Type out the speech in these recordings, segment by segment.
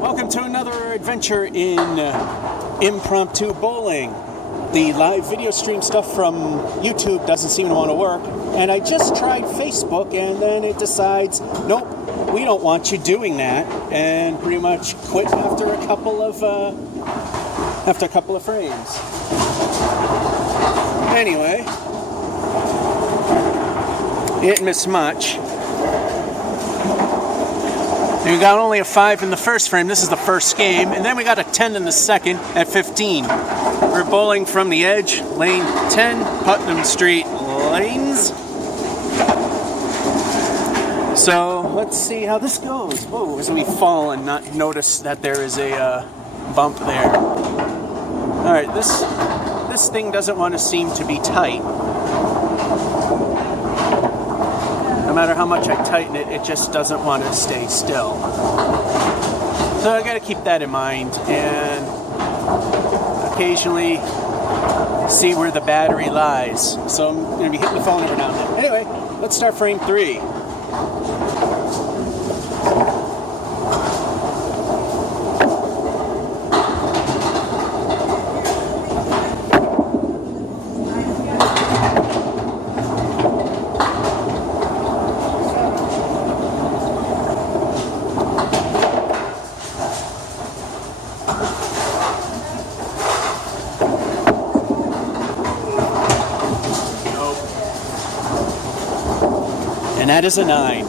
Welcome to another adventure in Impromptu Bowling. The live video stream stuff from YouTube doesn't seem to want to work, and I just tried Facebook, and then it decides, nope, we don't want you doing that, and pretty much quit after a couple of frames. Anyway, didn't miss much. We got only a 5 in the first frame. This is the first game. And then we got a 10 in the second at 15. We're bowling from the edge, lane 10, Putnam Street lanes. So let's see how this goes. Whoa, as we fall and not notice that there is a bump there. All right, this thing doesn't want to seem to be tight. No matter how much I tighten it, it just doesn't want to stay still. So I got to keep that in mind and occasionally see where the battery lies. So I'm going to be hitting the phone every now and then. Anyway, let's start frame 3. And that is a 9.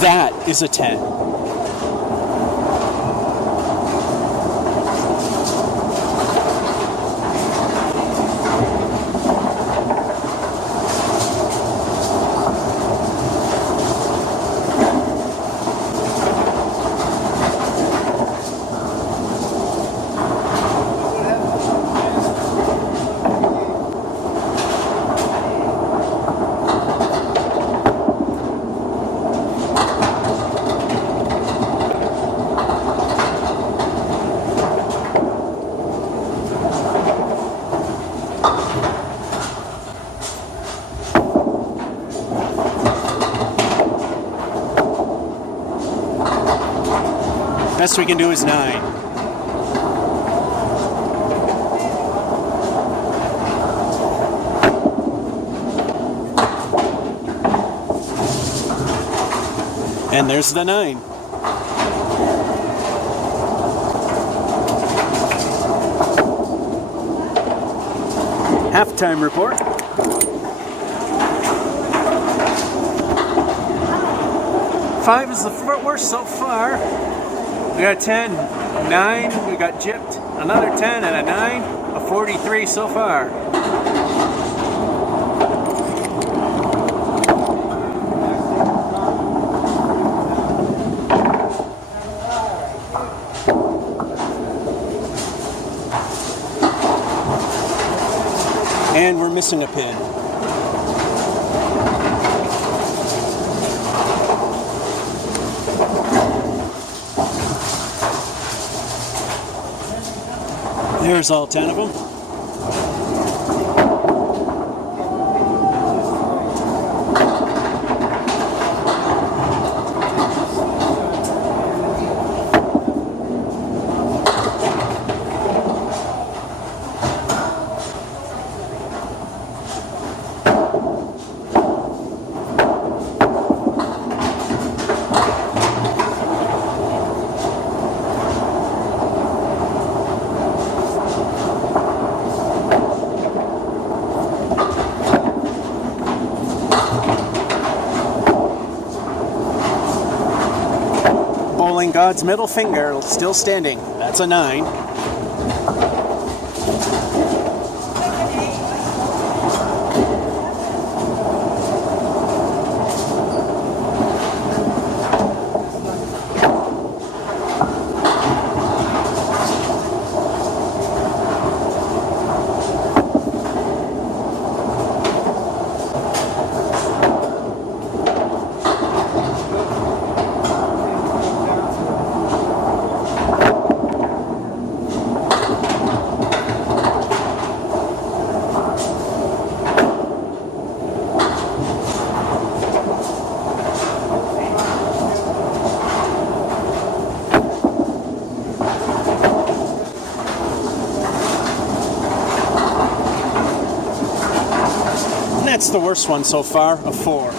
That is a 10. Best we can do is 9. And there's the 9. Halftime report. Five is the worst so far. We got a 10, 9, we got gypped, another 10 and a 9, a 43 so far. And we're missing a pin. There's all 10 of them. God's middle finger still standing. That's a 9. That's the worst one so far, a 4.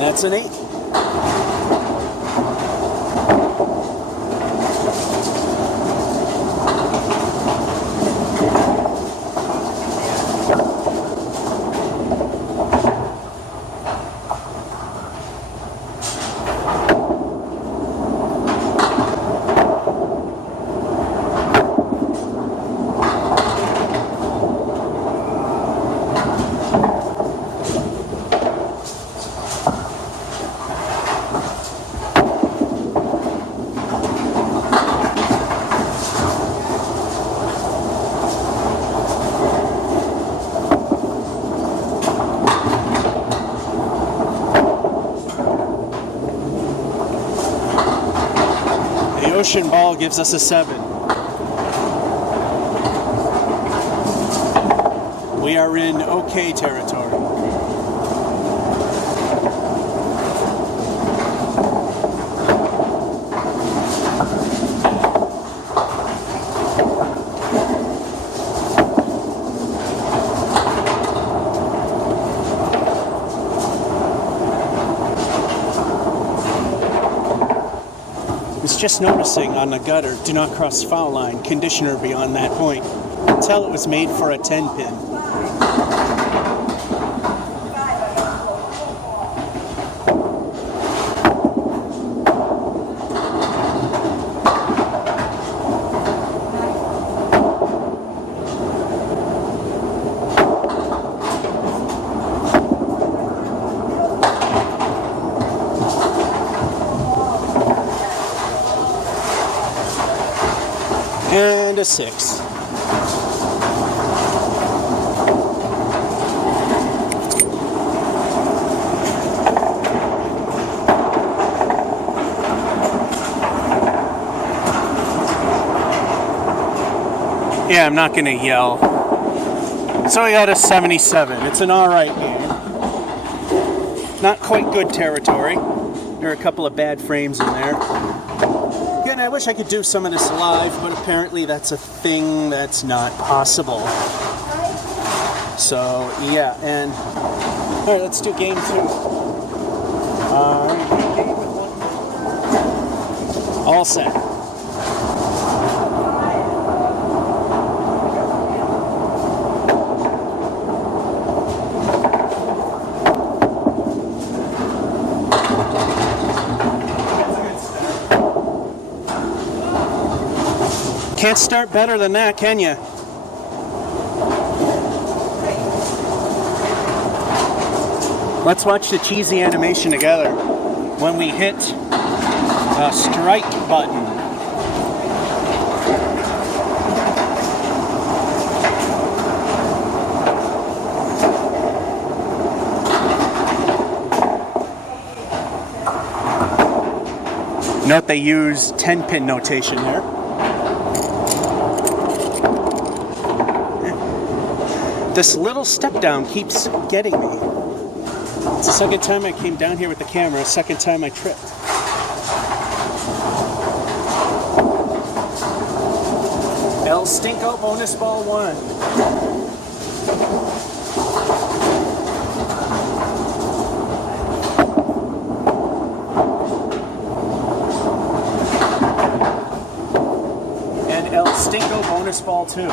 That's an 8. Ocean ball gives us a 7. We are in okay territory. Just noticing on the gutter, do not cross foul line, conditioner beyond that point. Tell it was made for a 10-pin. And a 6. Yeah, I'm not going to yell. So I got a 77. It's an alright game. Not quite good territory. There are a couple of bad frames in there. Again, I wish I could do some of this live, but apparently that's a thing that's not possible. So, yeah, and... Alright, let's do game 2. All set. Can't start better than that, can you? Let's watch the cheesy animation together when we hit the strike button. Note they use 10-pin notation there. This little step down keeps getting me. It's the second time I came down here with the camera, second time I tripped. El Stinko bonus ball 1. And El Stinko bonus ball 2.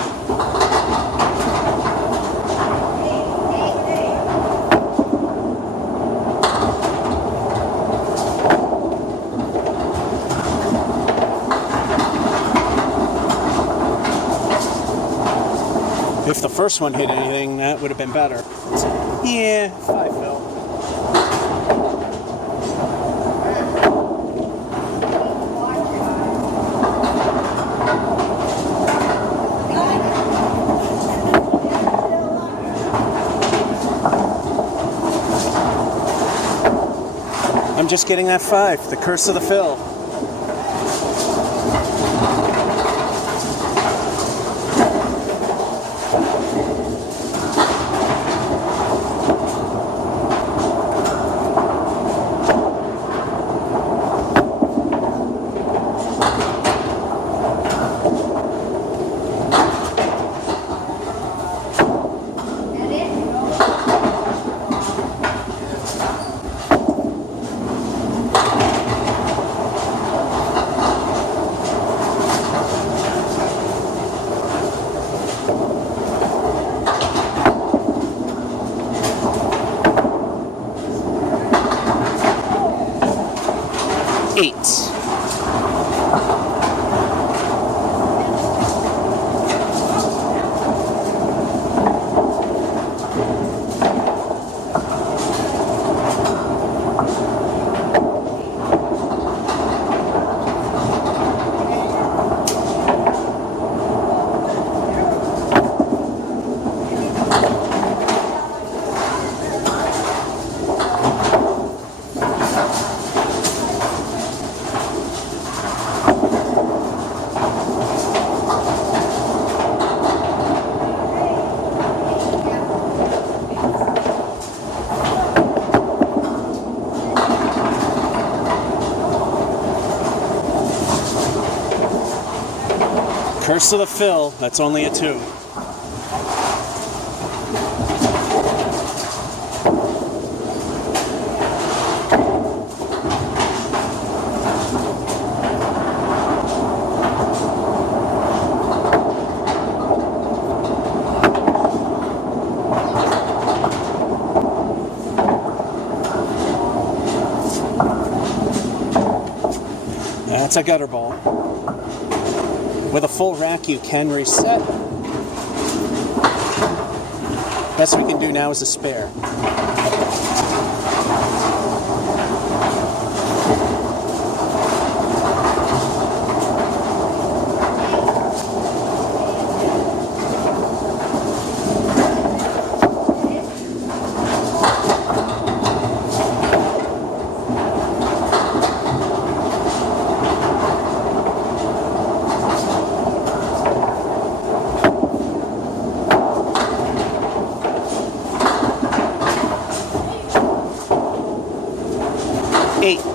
If the first one hit anything, that would have been better. Yeah, 5 mil. I'm just getting that 5, the curse of the fill. Curse of the fill, that's only a 2. That's a gutter ball. With a full rack, you can reset. Best we can do now is a spare.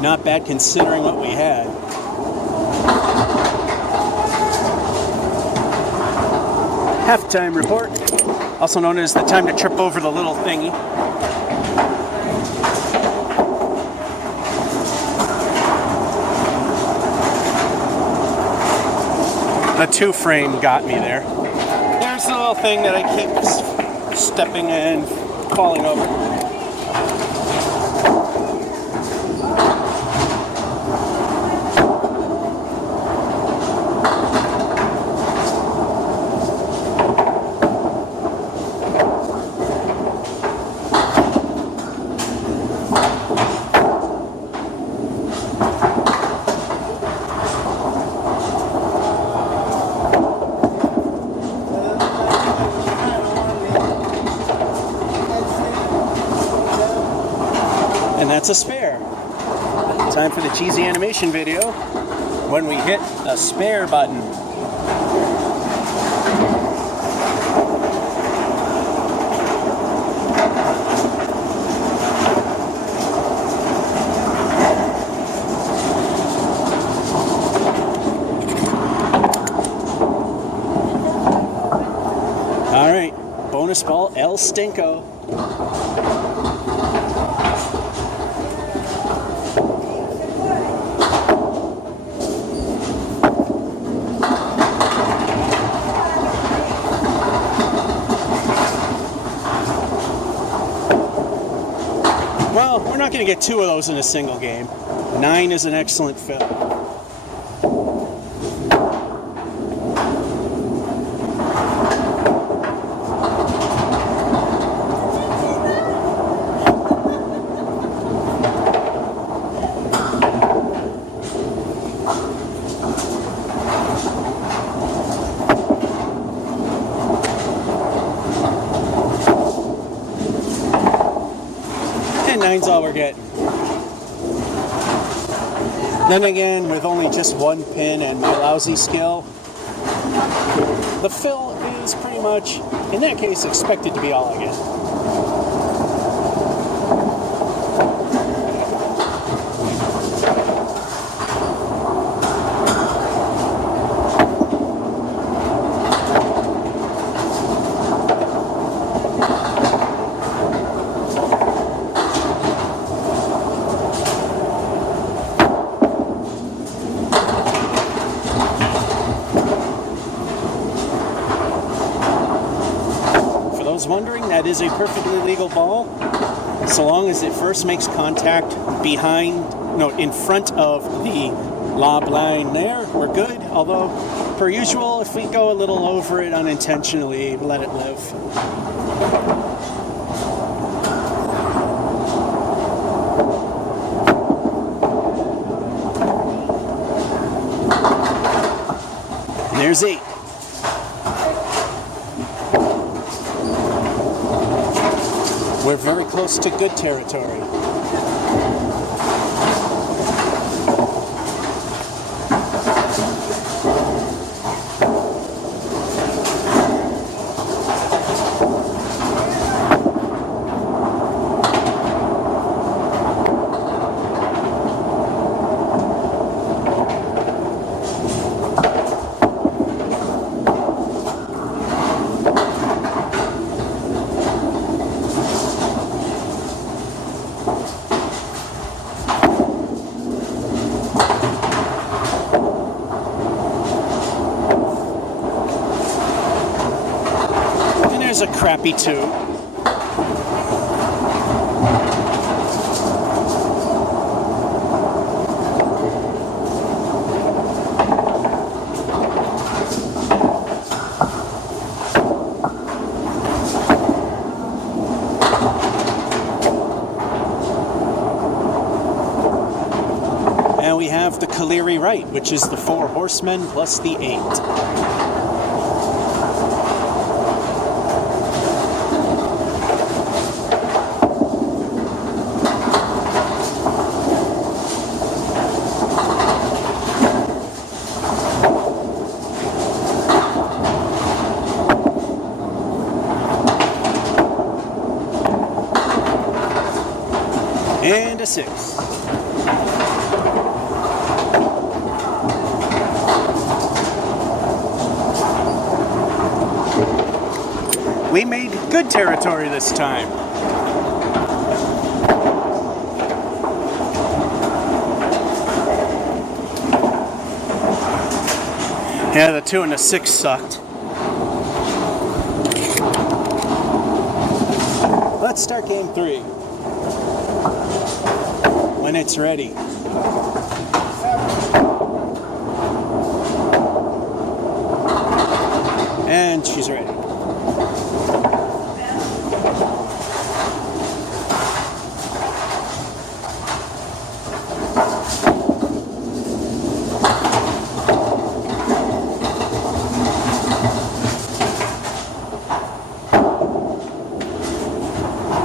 Not bad considering what we had. Halftime report, also known as the time to trip over the little thingy. The 2 frame got me there. There's the little thing that I keep stepping and falling over. That's a spare. Time for the cheesy animation video when we hit a spare button. Alright, bonus ball El Stinko. Well, we're not going to get 2 of those in a single game. 9 is an excellent fill. And 9's all we're getting. Then again, with only just 1 pin and my lousy skill, the fill is pretty much, in that case, expected to be all I get. Wondering, that is a perfectly legal ball, so long as it first makes contact in front of the lob line there, we're good. Although, per usual, if we go a little over it unintentionally, let it live. And there's 8. We're very close to good territory. There's a crappy 2. And we have the Caleri right, which is the 4 horsemen plus the 8. And a 6. We made good territory this time. Yeah, the 2 and the 6 sucked. Let's start game 3. When it's ready. And she's ready.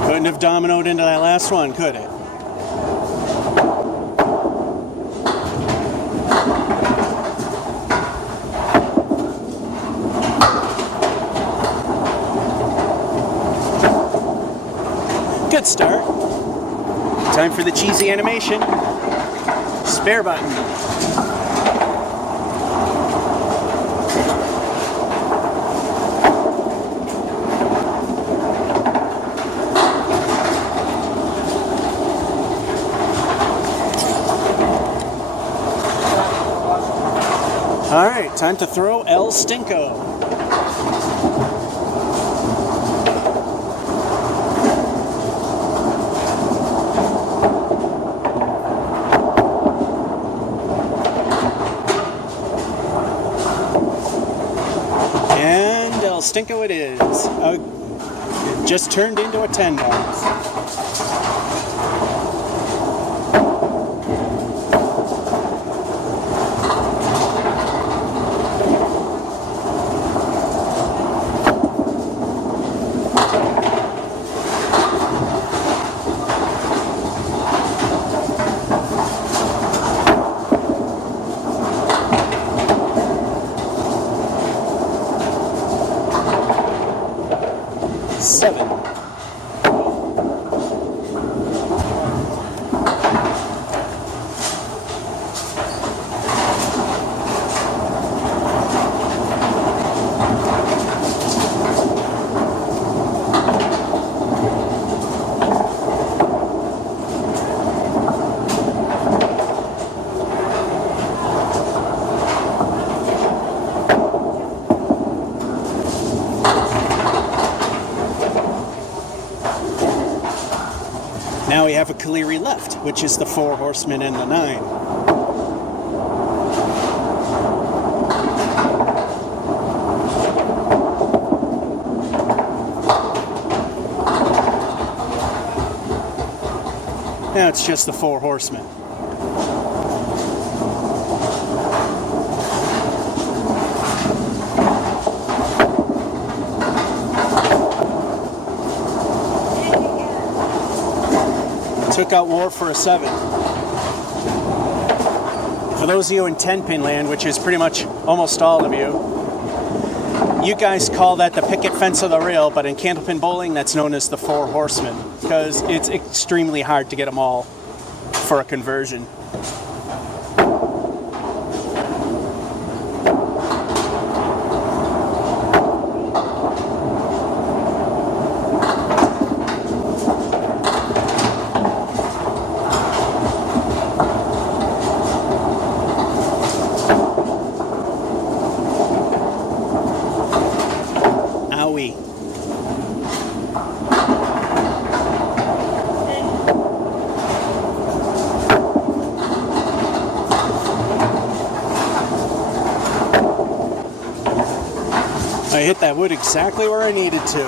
Couldn't have dominoed into that last one, could it? should start. Time for the cheesy animation. Spare button. Alright, time to throw El Stinko. El Stinko it is. It just turned into a 10 box. Seven. Now we have a Caleri left, which is the 4 horsemen and the 9. Now it's just the 4 horsemen. Took out War for a 7. For those of you in 10-pin land, which is pretty much almost all of you guys call that the picket fence of the rail, but in candlepin bowling, that's known as the 4 horsemen, because it's extremely hard to get them all for a conversion. I hit that wood exactly where I needed to.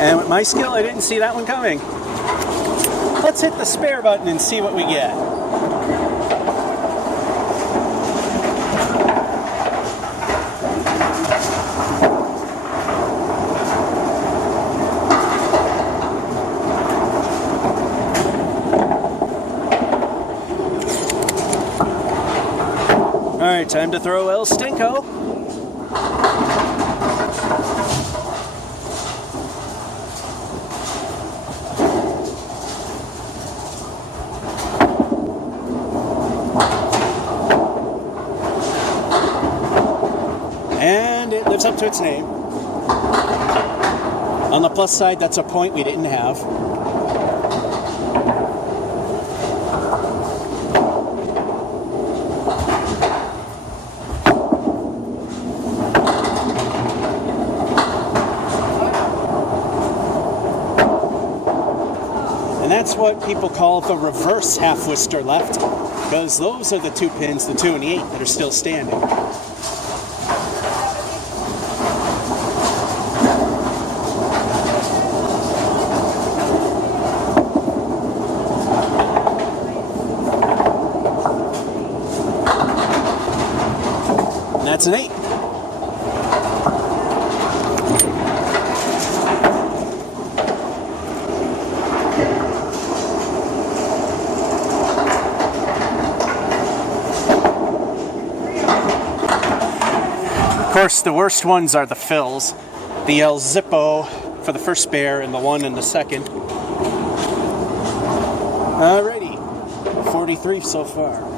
And with my skill, I didn't see that one coming. Let's hit the spare button and see what we get. Alright, time to throw El Stinko. And it lives up to its name. On the plus side, that's a point we didn't have. And that's what people call the reverse half Worcester left, because those are the 2 pins, the 2 and the 8, that are still standing. That's an 8. Of course, the worst ones are the fills. The El Zippo for the first spare and the 1 in the second. Alrighty, 43 so far.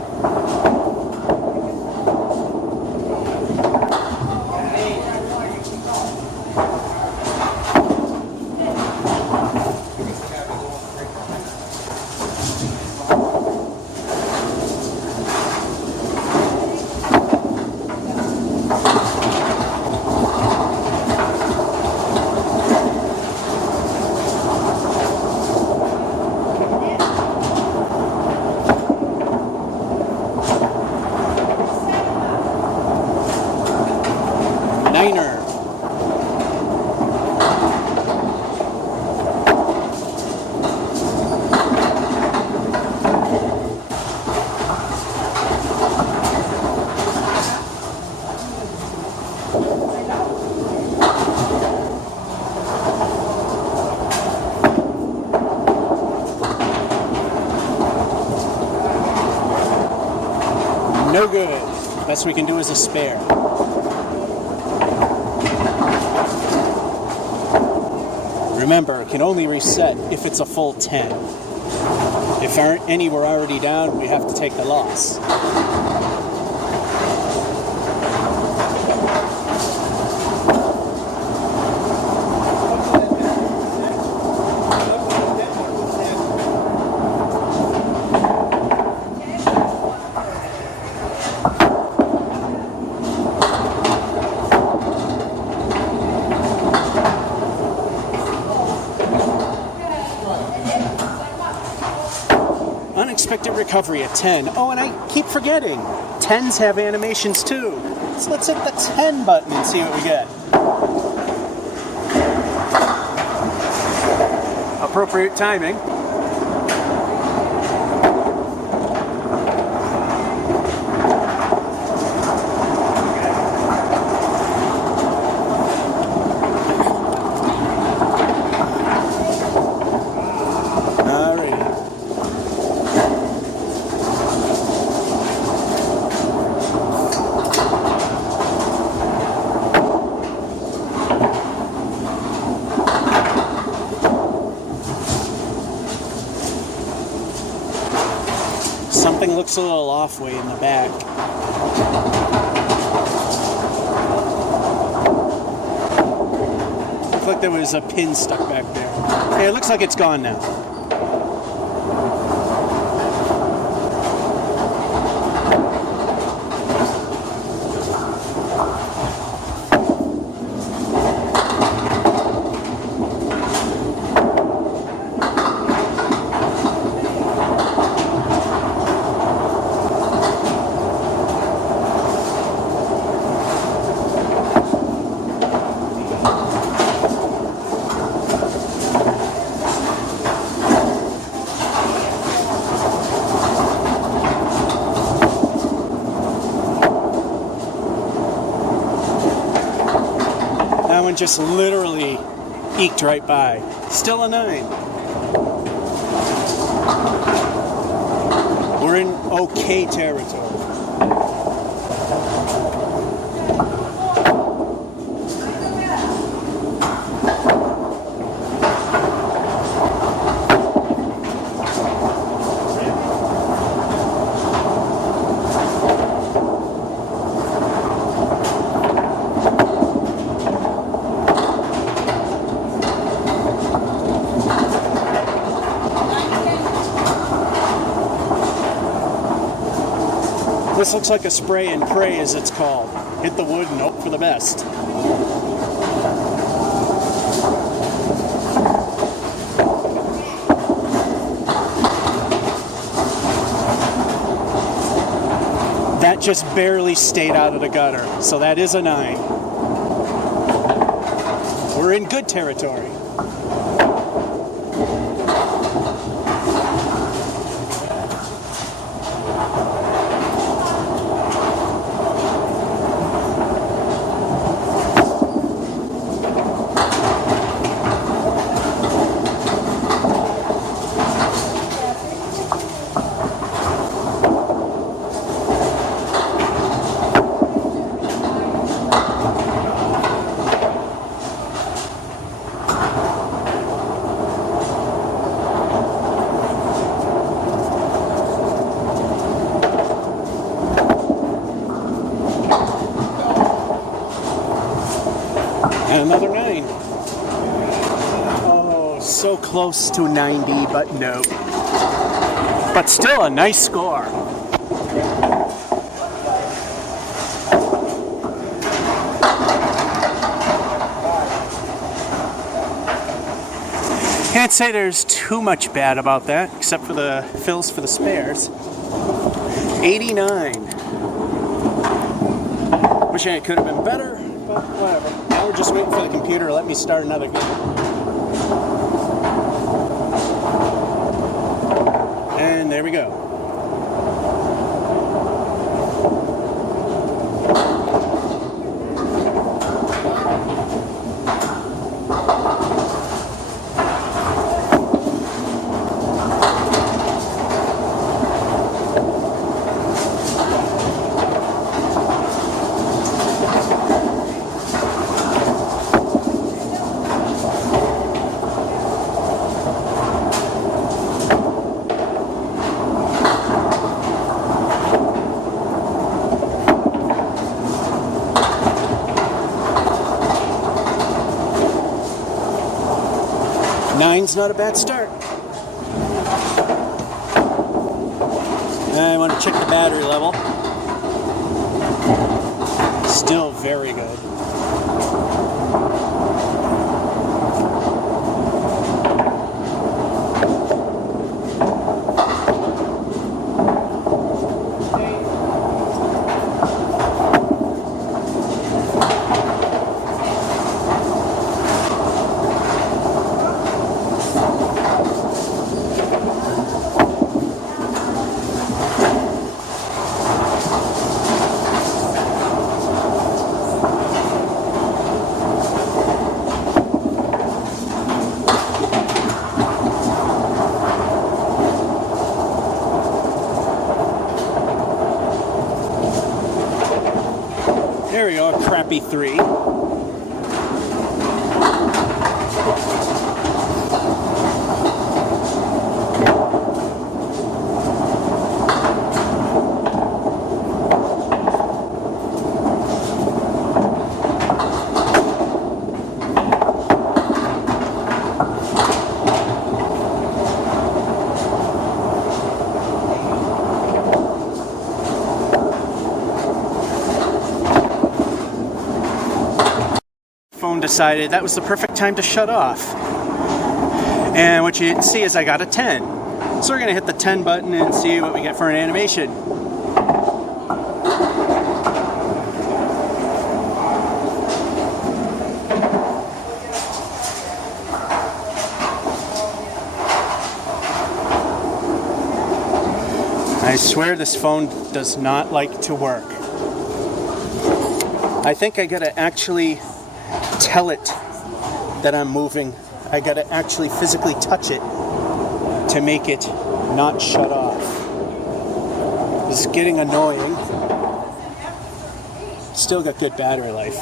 Niner. No good. Best we can do is a spare. Remember, it can only reset if it's a full 10. If any were already down, we have to take the loss. Unexpected recovery at 10. Oh, and I keep forgetting. 10s have animations too. So let's hit the 10 button and see what we get. Appropriate timing. Something looks a little off way in the back. Looks like there was a pin stuck back there. Hey, it looks like it's gone now. That one just literally eked right by. Still a 9. We're in okay territory. This looks like a spray and pray, as it's called. Hit the wood and hope for the best. That just barely stayed out of the gutter, so that is a 9. We're in good territory. close to 90, but no. But still a nice score. Can't say there's too much bad about that, except for the fills for the spares. 89. Wishing it could have been better, but whatever. Now we're just waiting for the computer to let me start another game. And there we go. Nine's not a bad start. I want to check the battery level. Still very good. There we go, a crappy 3. Decided that was the perfect time to shut off. And what you didn't see is I got a 10. So we're going to hit the 10 button and see what we get for an animation. I swear this phone does not like to work. I think I gotta actually tell it that I'm moving. I gotta actually physically touch it to make it not shut off. It's getting annoying. Still got good battery life.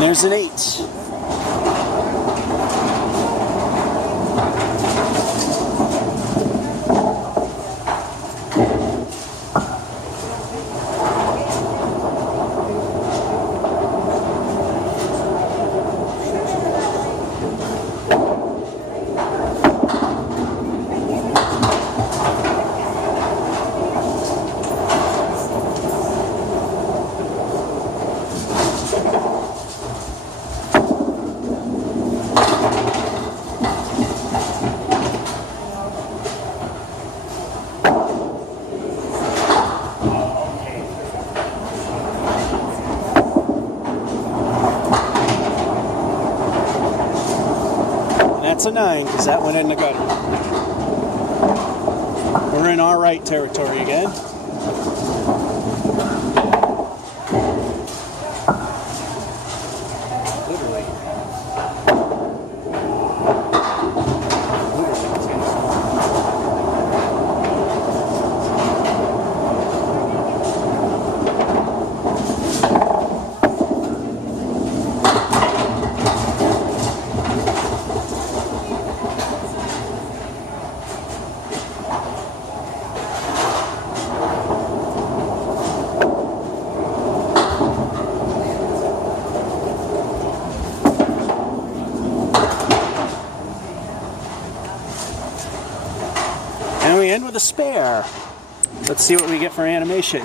There's an 8. That's a 9, because that went in the gutter. We're in alright territory again. And we end with a spare. Let's see what we get for animation.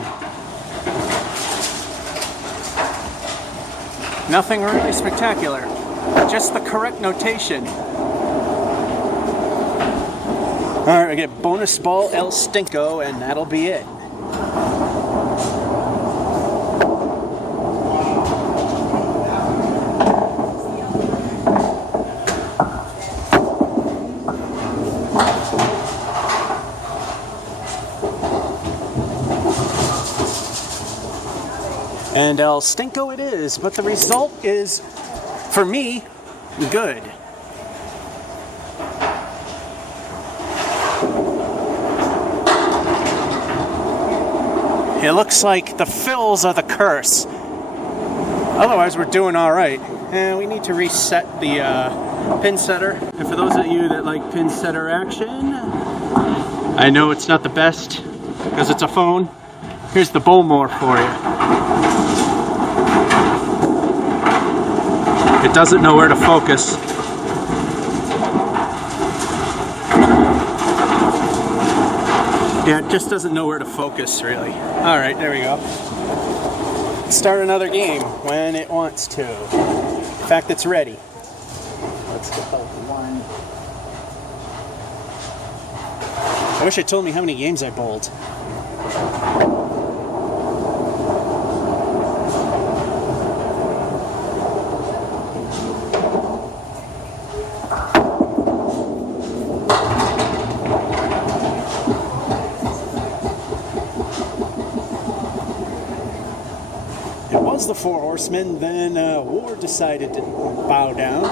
Nothing really spectacular. Just the correct notation. Alright, we get bonus ball El Stinko, and that'll be it. And El Stinko it is, but the result is, for me, good. It looks like the fills are the curse. Otherwise, we're doing all right. And we need to reset the pin setter. And for those of you that like pin setter action, I know it's not the best because it's a phone. Here's the Bowmore for you. It doesn't know where to focus. Yeah, it just doesn't know where to focus, really. Alright, there we go. Start another game when it wants to. In fact, it's ready. Let's get out one. I wish it told me how many games I bowled. It was the Four Horsemen, then War decided to bow down.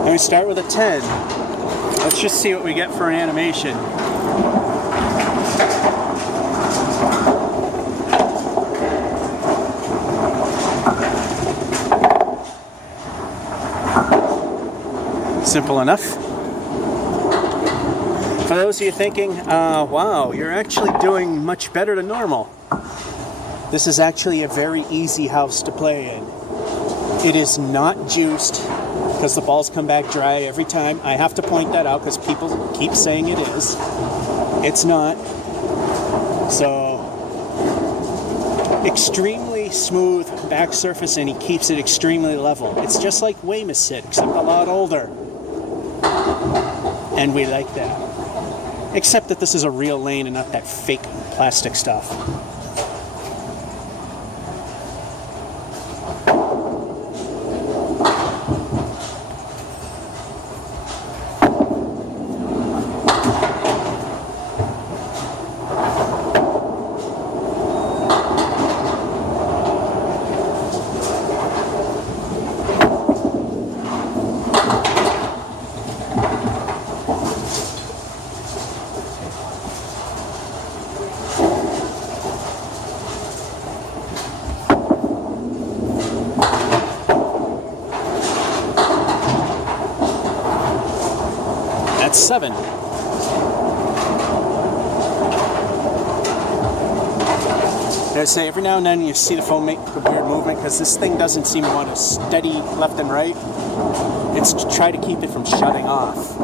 And we start with a 10. Let's just see what we get for an animation. Simple enough. For those of you thinking, wow, you're actually doing much better than normal. This is actually a very easy house to play in. It is not juiced, because the balls come back dry every time. I have to point that out because people keep saying it is. It's not. So, extremely smooth back surface, and he keeps it extremely level. It's just like Weymouth Sid, except a lot older. And we like that. Except that this is a real lane and not that fake plastic stuff. That's 7. I say every now and then you see the phone make a weird movement because this thing doesn't seem to want to steady left and right. It's to try to keep it from shutting off.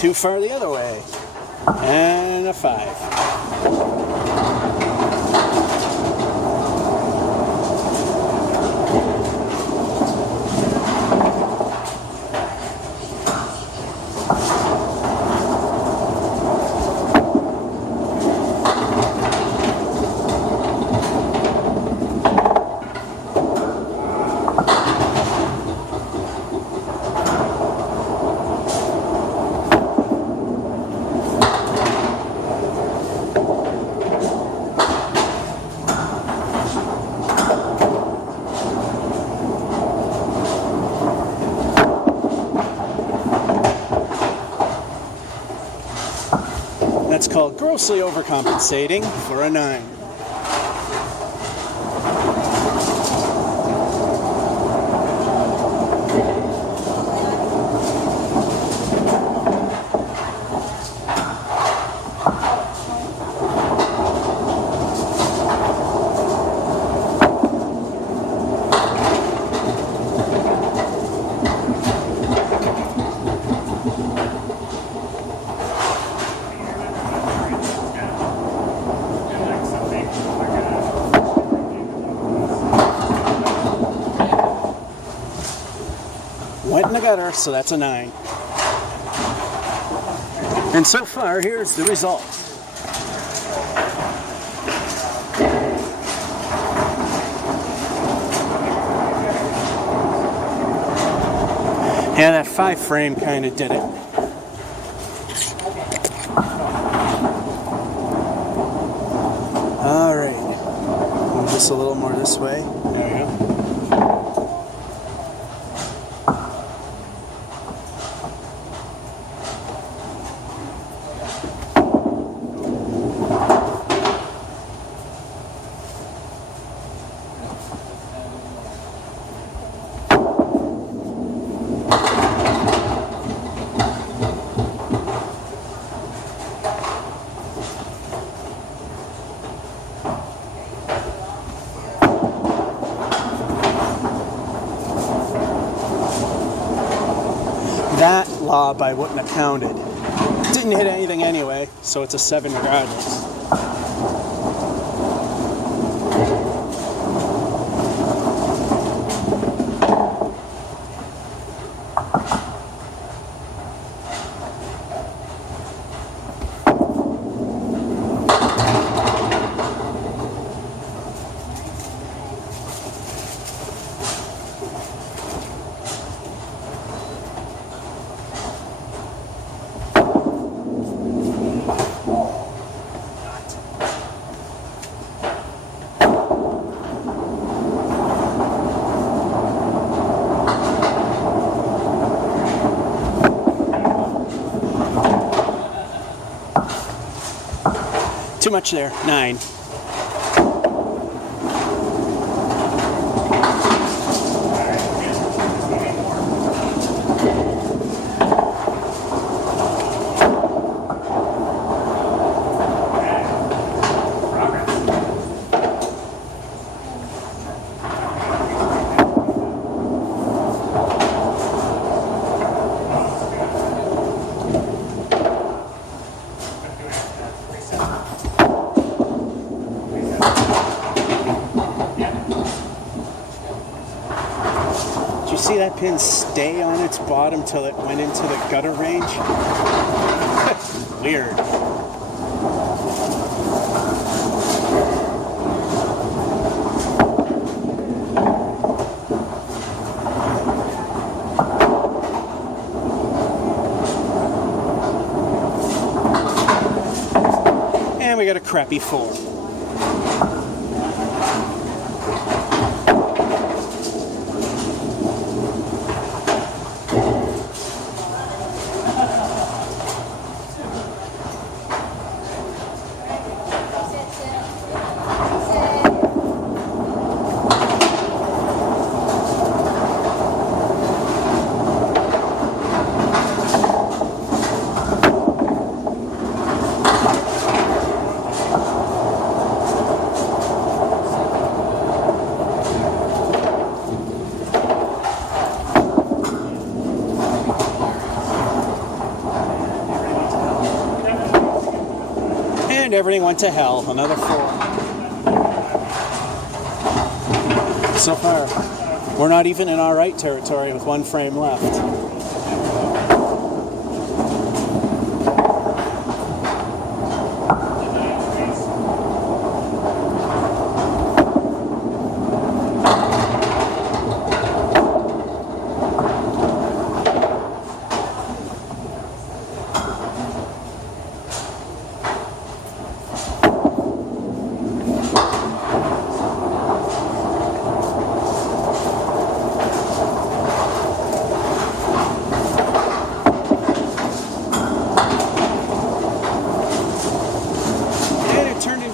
too far the other way. And a 5. That's called grossly overcompensating for a 9. Went in the gutter, so that's a 9. And so far, here's the result. Yeah, that 5 frame kind of did it. All right. Move this a little more this way. There we go. That lob I wouldn't have counted. Didn't hit anything anyway, so it's a 7 regardless. Too much there. 9. See that pin stay on its bottom till it went into the gutter range? Weird. And we got a crappy 4. everything went to hell. Another 4. So far, we're not even in our right territory with 1 frame left.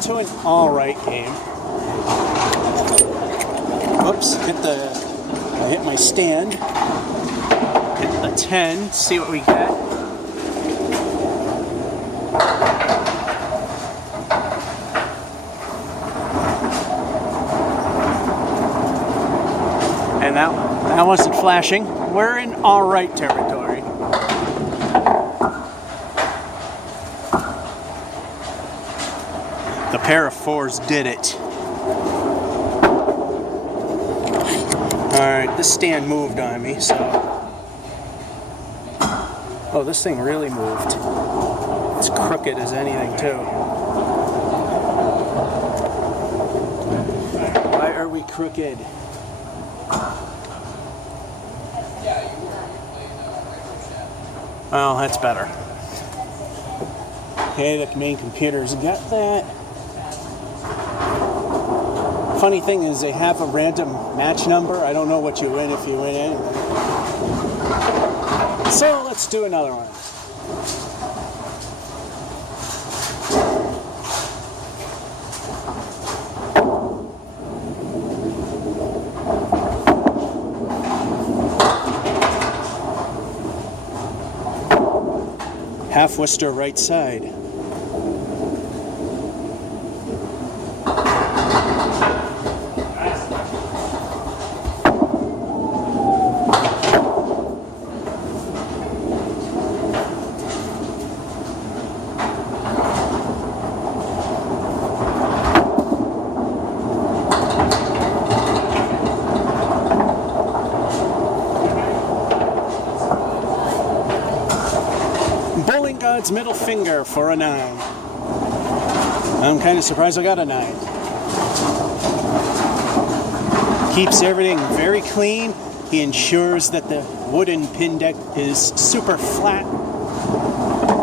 An alright game. Whoops, I hit my stand. Hit the 10, see what we get. And that wasn't flashing. We're in alright territory. The pair of 4s did it. Alright, this stand moved on me, so... Oh, this thing really moved. It's crooked as anything, too. Why are we crooked? Well, that's better. Okay, the main computer's got that. Funny thing is they have a random match number. I don't know what you win if you win it. So let's do another one. Half Worcester right side. Bowling God's middle finger for a 9. I'm kind of surprised I got a 9. Keeps everything very clean. He ensures that the wooden pin deck is super flat.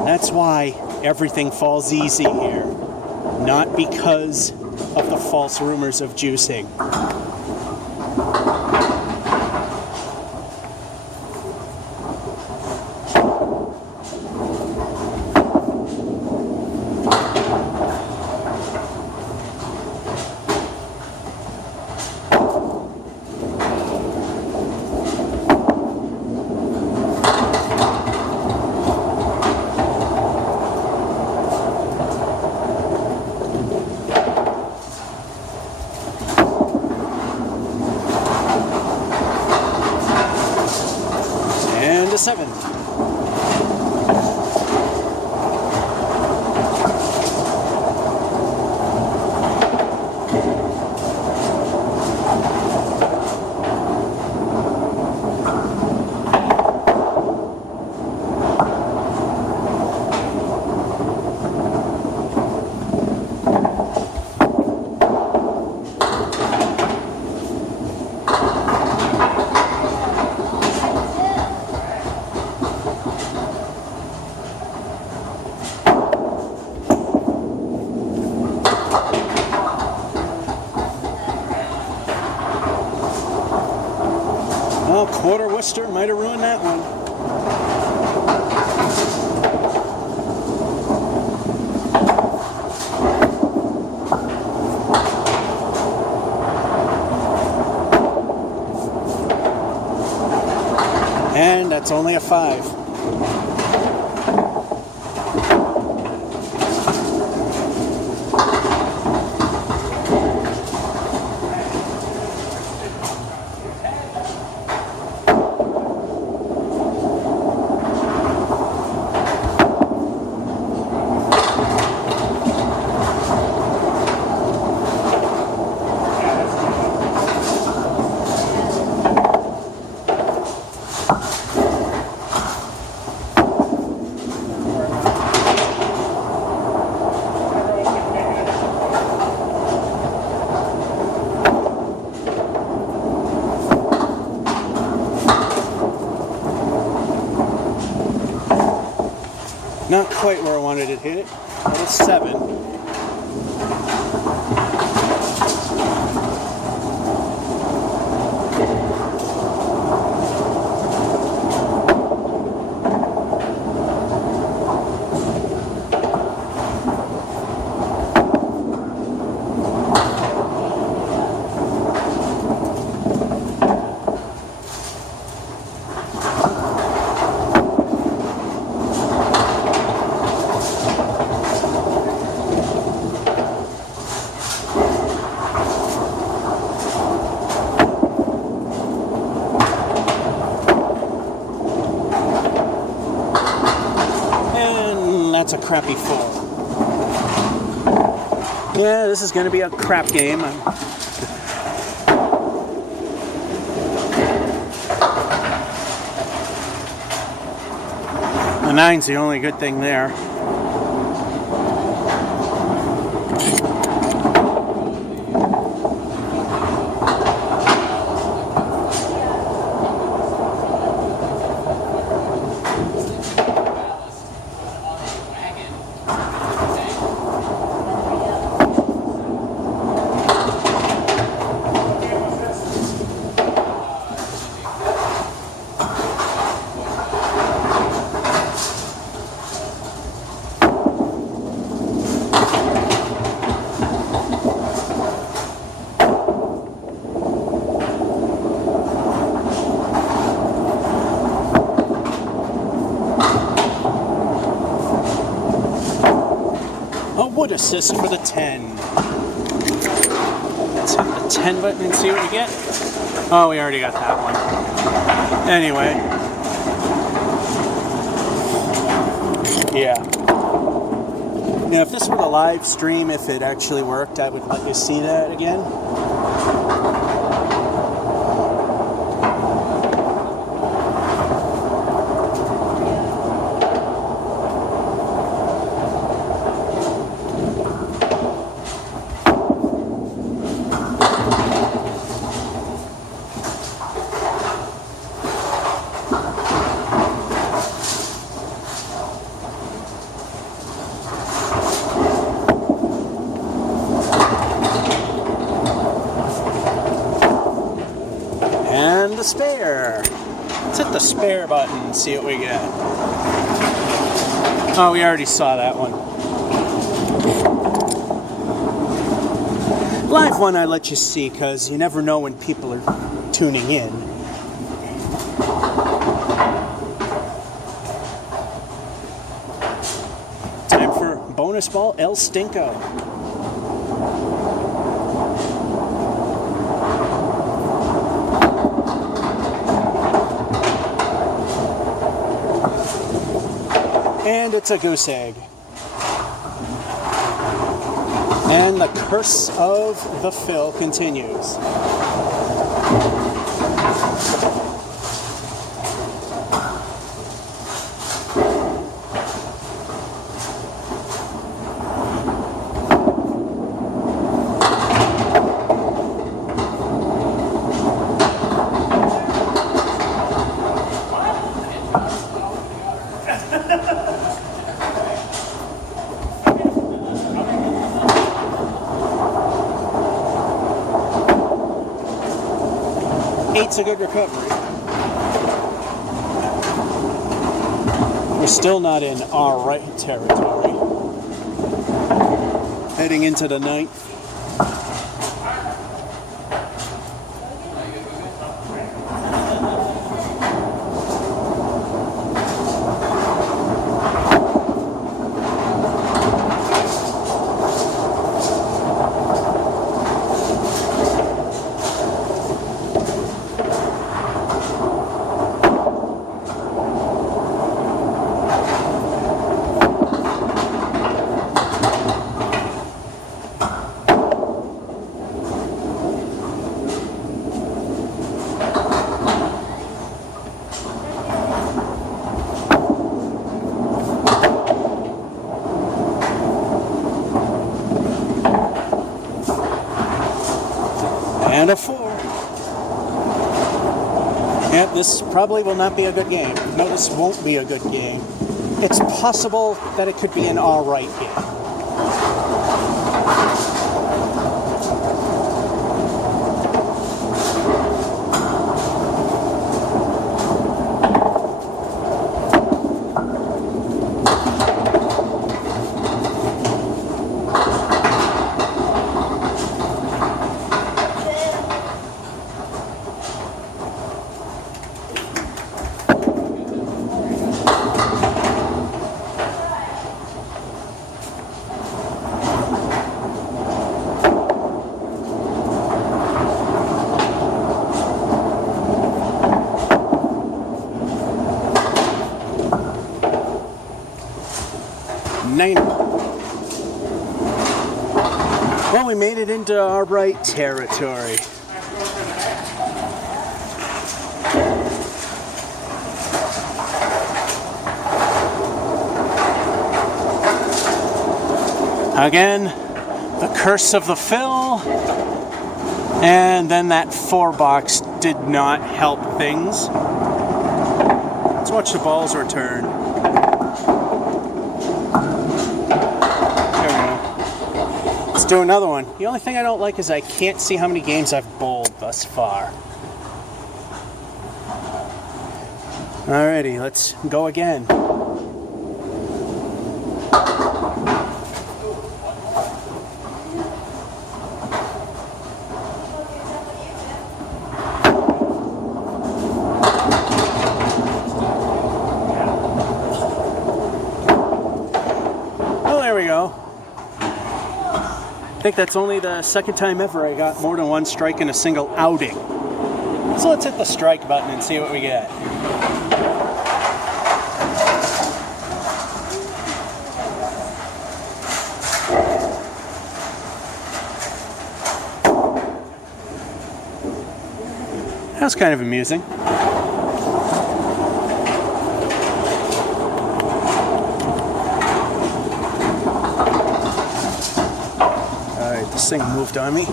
That's why everything falls easy here. Not because of the false rumors of juicing. And a 7. Well, quarter Worcester might have ruined that one. And that's only a 5. did it hit? That was 7. That's a crappy 4. Yeah, this is going to be a crap game. The 9's the only good thing there. Wood assist for the 10. Let's hit the 10 button and see what we get. Oh, we already got that one. Anyway. Yeah. Now, if this were the live stream, if it actually worked, I would let you see that again. And the spare. Let's hit the spare button and see what we get. Oh, we already saw that one. Live one I let you see because you never know when people are tuning in. Time for bonus ball El Stinko. And it's a goose egg. And the curse of the fill continues. Eight's a good recovery. We're still not in our right territory. Heading into the 9th. And a 4. Yep, this probably will not be a good game. No, this won't be a good game. it's possible that it could be an alright game. Well, we made it into our right territory. Again, the curse of the fill, and then that 4-box did not help things. Let's watch the balls return. Let's do another one. The only thing I don't like is I can't see how many games I've bowled thus far. Alrighty, let's go again. Oh, there we go. I think that's only the second time ever I got more than one strike in a single outing. So let's hit the strike button and see what we get. That was kind of amusing. This thing moved on me.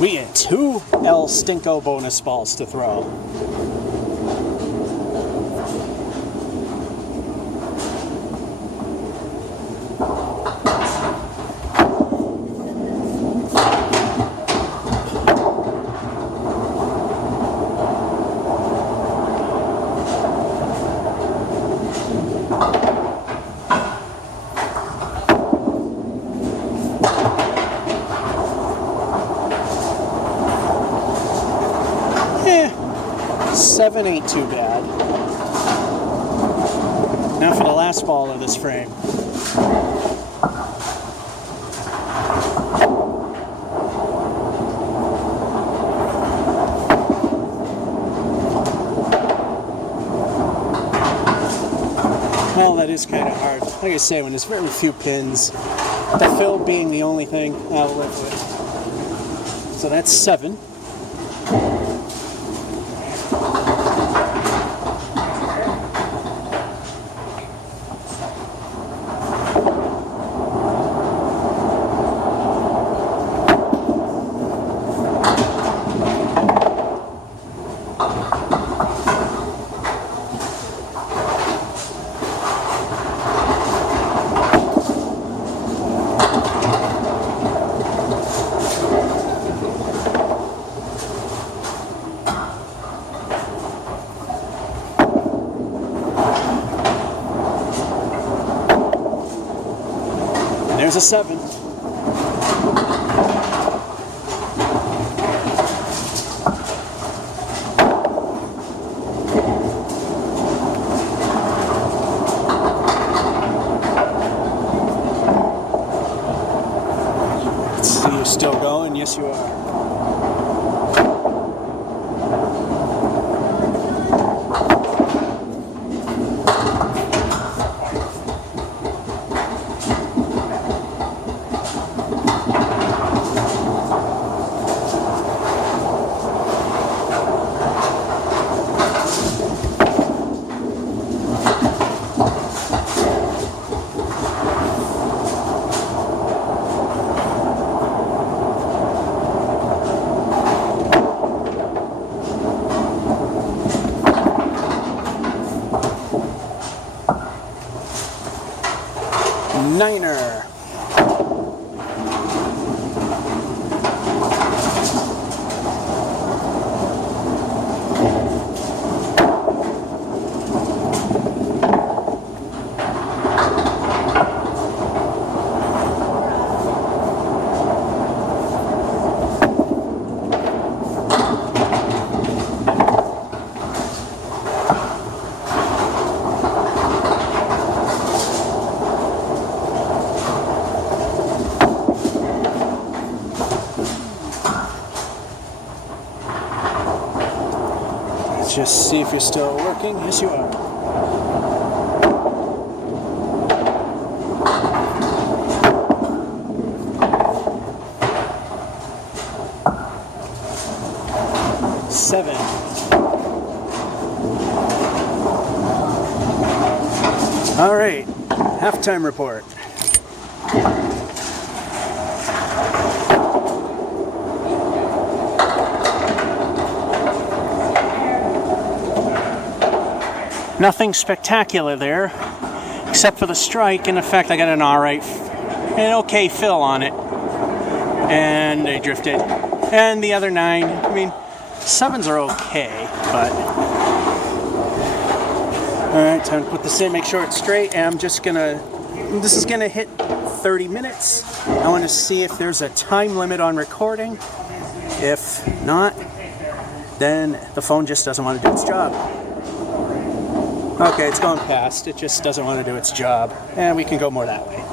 We get 2 El Stinko bonus balls to throw. Seven ain't too bad. Now for the last ball of this frame. Well, that is kind of hard. Like I say, when there's very few pins, the fill being the only thing I'll live with. So that's 7. There's a 7. Let's see, you're still going? Yes, you are. niner. Just see if you're still working. Yes, you are. Seven. All right, halftime report. Nothing spectacular there, except for the strike, and in fact I got an okay fill on it, and they drifted. And the other 9, I mean, 7s are okay, but... Alright, time to put this in, make sure it's straight, and this is gonna hit 30 minutes. I want to see if there's a time limit on recording. If not, then the phone just doesn't want to do its job. Okay, it's going past. It just doesn't want to do its job. And we can go more that way.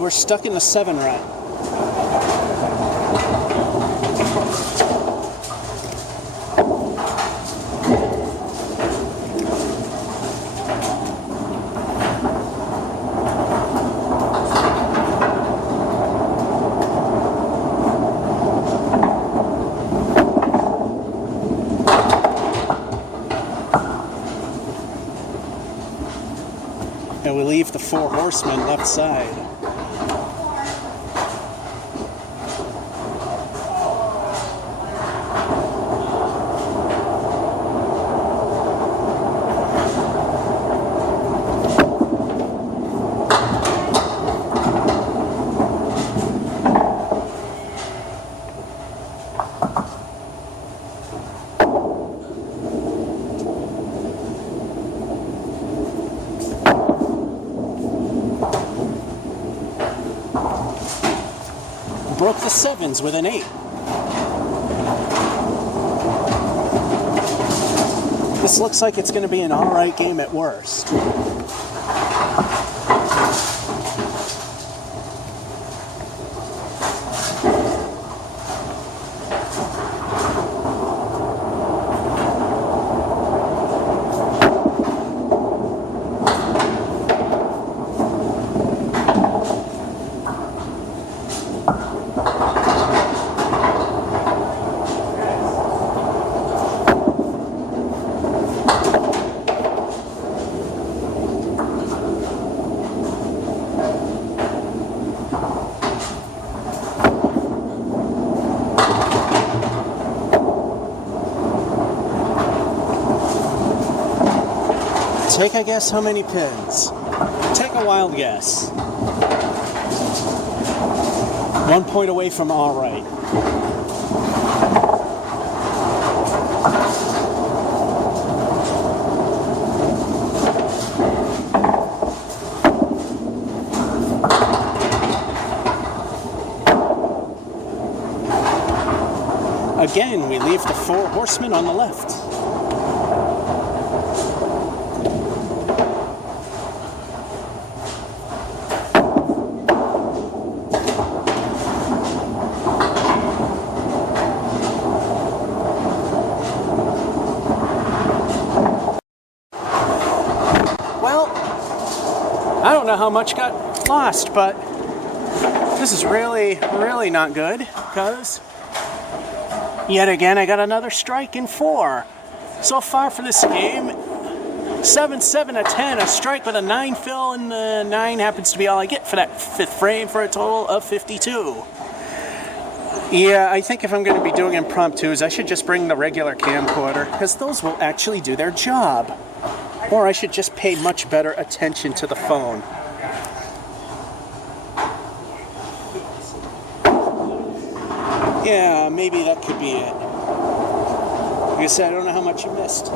We're stuck in the 7 rut. And we leave the 4 horsemen left side. Broke the 7s with an 8. This looks like it's going to be an alright game at worst. Take a guess how many pins? Take a wild guess. 1 point away from all right. Again, we leave the 4 horsemen on the left. don't know how much got lost, but this is really, really not good, because yet again I got another strike in 4. So far for this game, 7, 7, a 10, a strike with a 9 fill, and the 9 happens to be all I get for that 5th frame for a total of 52. Yeah, I think if I'm going to be doing impromptus, I should just bring the regular camcorder, because those will actually do their job. Or I should just pay much better attention to the phone. Yeah, maybe that could be it. Like I said, I don't know how much you missed.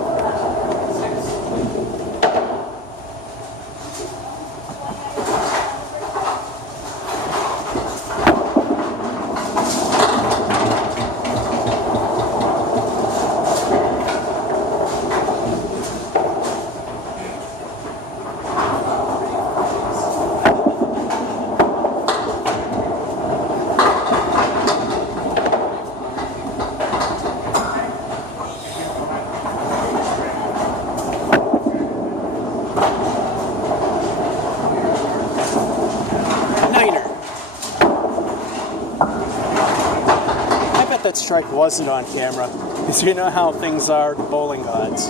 That strike wasn't on camera, because you know how things are, the bowling gods.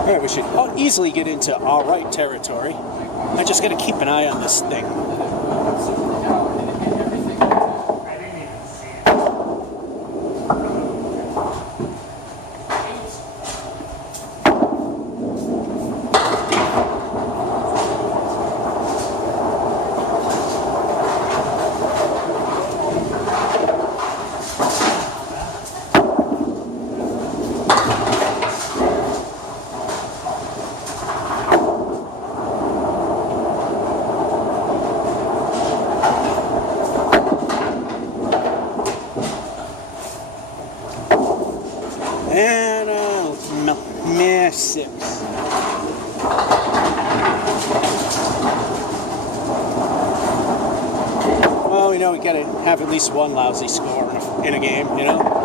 Alright, we should easily get into alright territory. I just gotta keep an eye on this thing. And miss 6. Well, we know we gotta have at least one lousy score in a game, you know?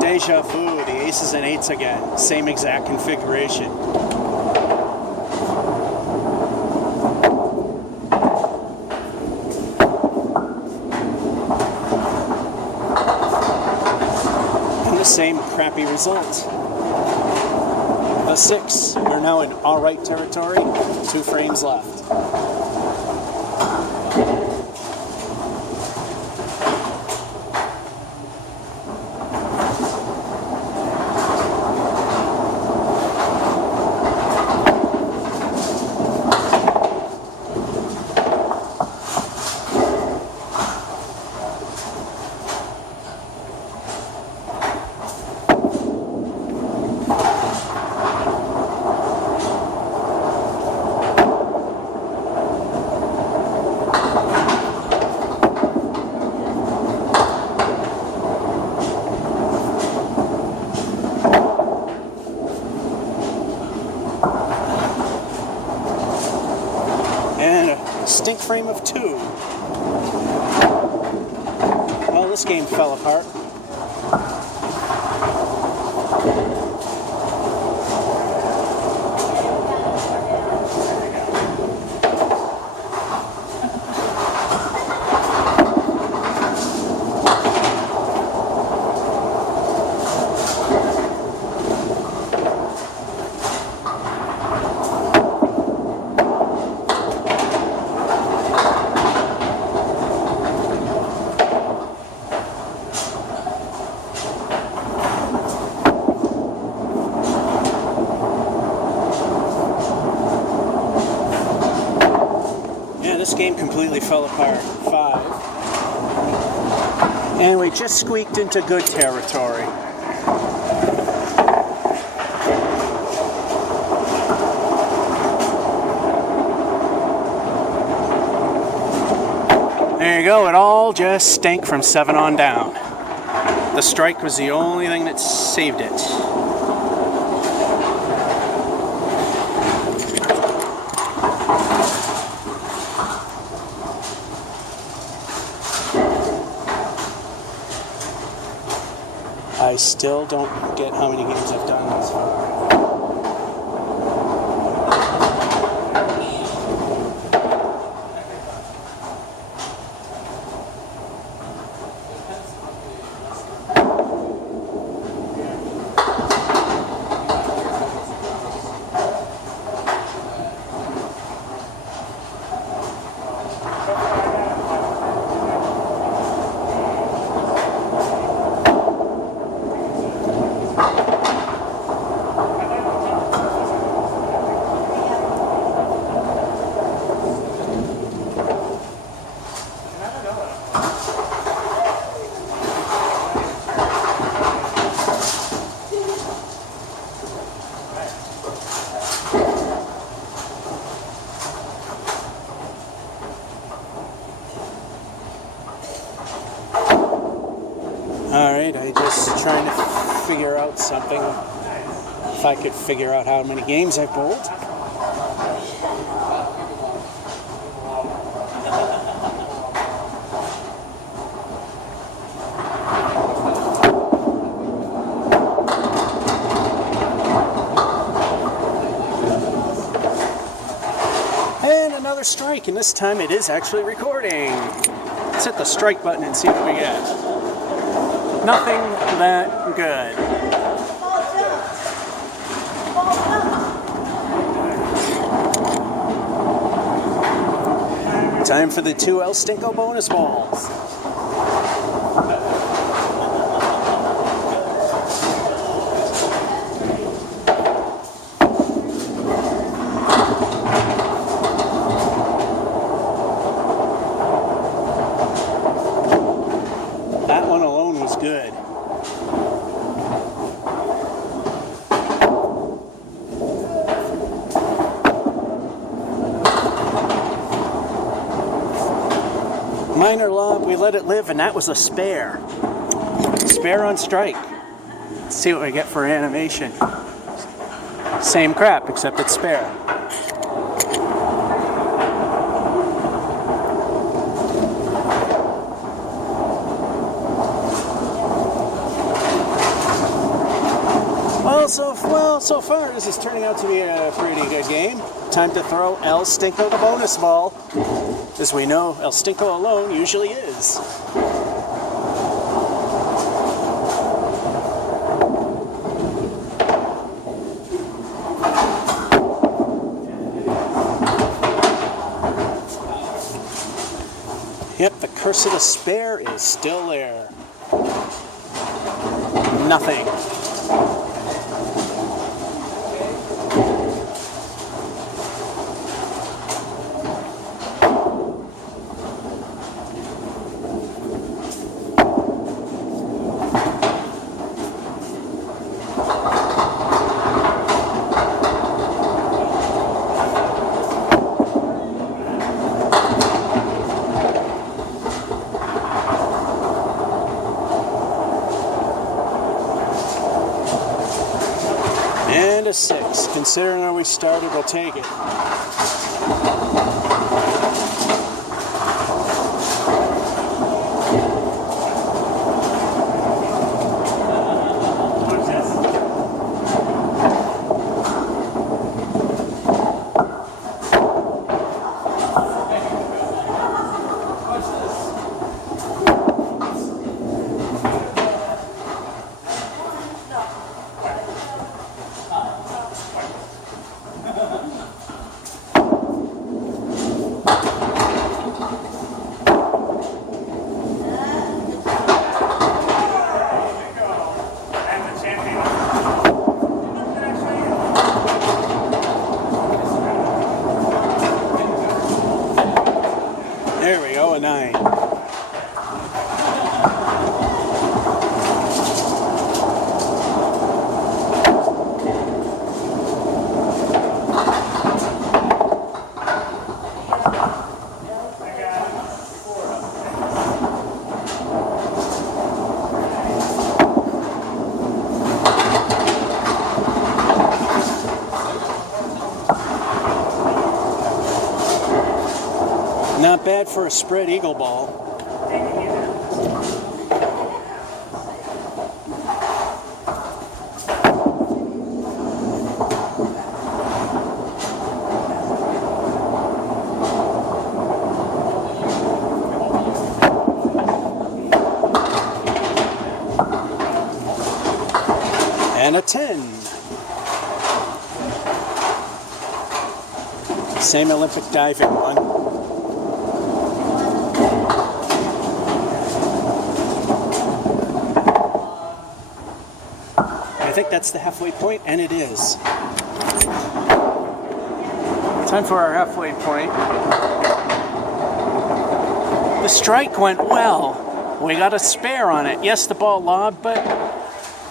Deja vu, the aces and 8s again. Same exact configuration. And the same crappy result. A 6. We're now in alright territory. 2 frames left. Stink frame of 2. Well, this game fell apart. This game completely fell apart. 5. And we just squeaked into good territory. you go, it all just stank from 7 on down. The strike was the only thing that saved it. I still don't get how many games I've done thus far. Alright, I just trying to figure out something. If I could figure out how many games I've bowled. And another strike, and this time it is actually recording. Let's hit the strike button and see what we get. Nothing that good. Time for the 2 El Stinko bonus balls. That one alone was good. Minor lob, we let it live, and that was a spare. Spare on strike. Let's see what we get for animation. Same crap, except it's spare. So far this is turning out to be a pretty good game. Time to throw El Stinko the bonus ball. As we know, El Stinko alone usually is. Yep, the curse of the spare is still there. Nothing. And a 6. Considering where we started, we'll take it. There we go, a 9. Not bad for a spread eagle ball. And a 10. Same Olympic diving one. I think that's the halfway point, and it is. Time for our halfway point. The strike went well. We got a spare on it. Yes, the ball lobbed, but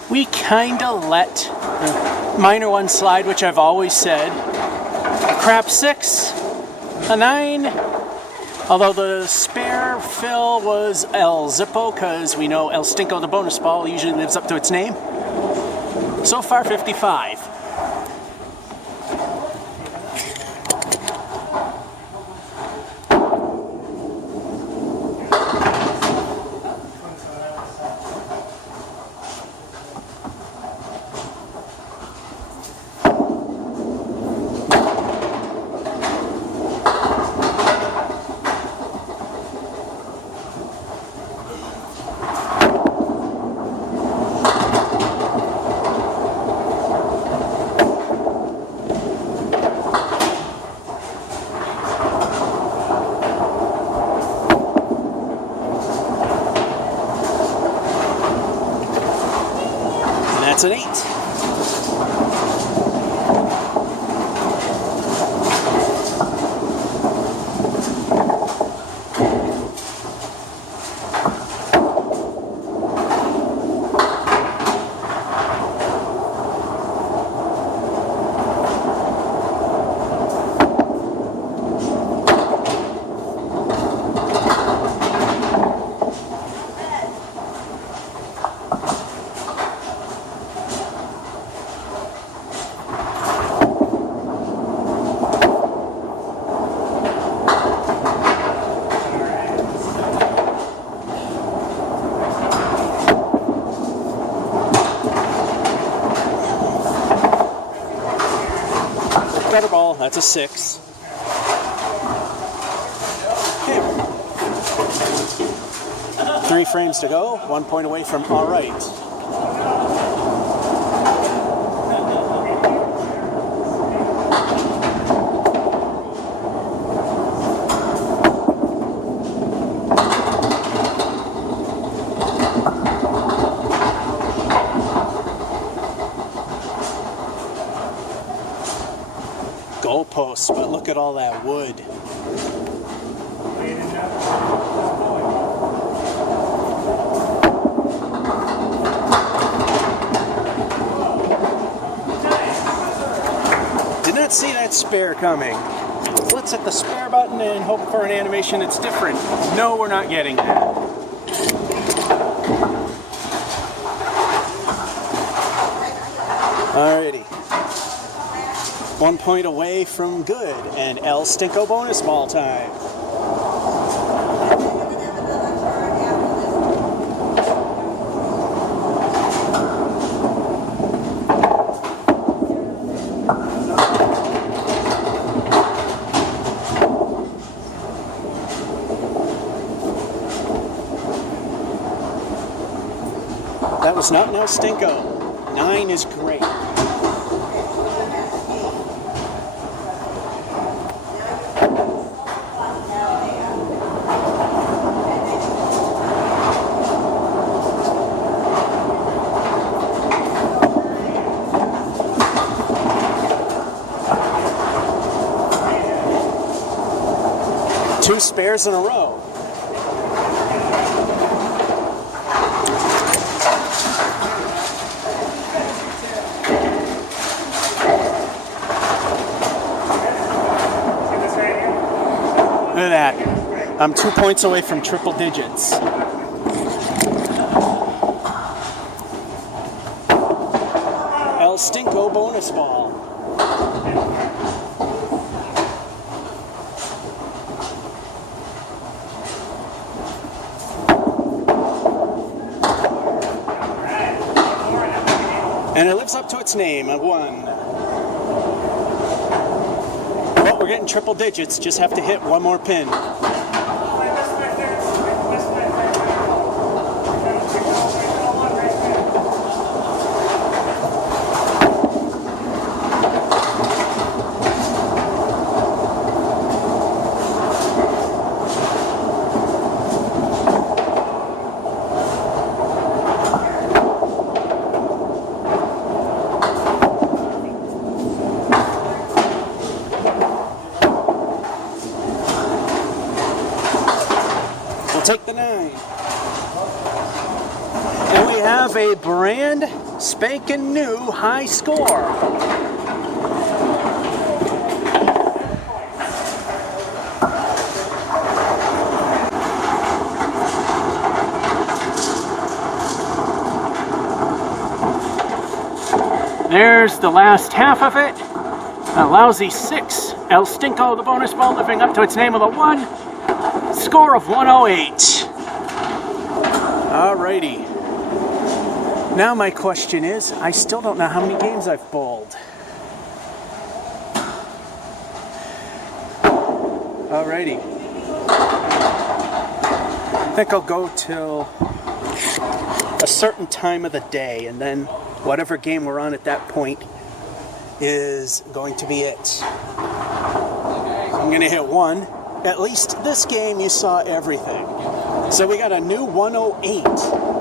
we kind of let the minor one slide, which I've always said. A crap 6, a 9, although the spare fill was El Zippo, because we know El Stinko, the bonus ball, usually lives up to its name. So far, 55. That's an 8. Better ball, that's a 6. Okay. 3 frames to go, 1 point away from all right. Goalposts, but look at all that wood. Did not see that spare coming. Let's hit the spare button and hope for an animation that's different. No, we're not getting that. Alrighty. 1 point away from good, and El Stinko bonus ball time. That was not an El Stinko. 9 is great. Two spares in a row. Look at that. I'm 2 points away from triple digits. El Stinko bonus ball. And it lives up to its name, a 1. Well, we're getting triple digits, just have to hit one more pin. Take the 9. And we have a brand spanking new high score. There's the last half of it. A lousy 6. El Stinko, the bonus ball, living up to its name with a 1. Score of 108. Alrighty. Now my question is, I still don't know how many games I've bowled. Alrighty. I think I'll go till a certain time of the day, and then whatever game we're on at that point is going to be it. So I'm going to hit 1. At least this game you saw everything. So we got a new 108.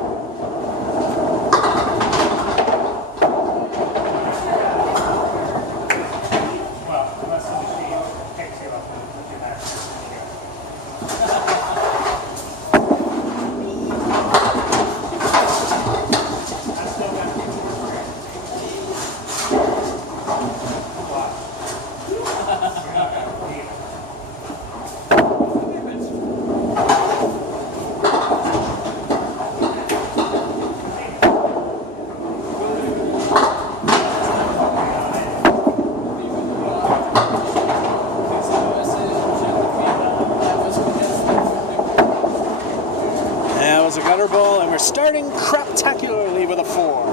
A gutter ball, and we're starting craptacularly with a 4.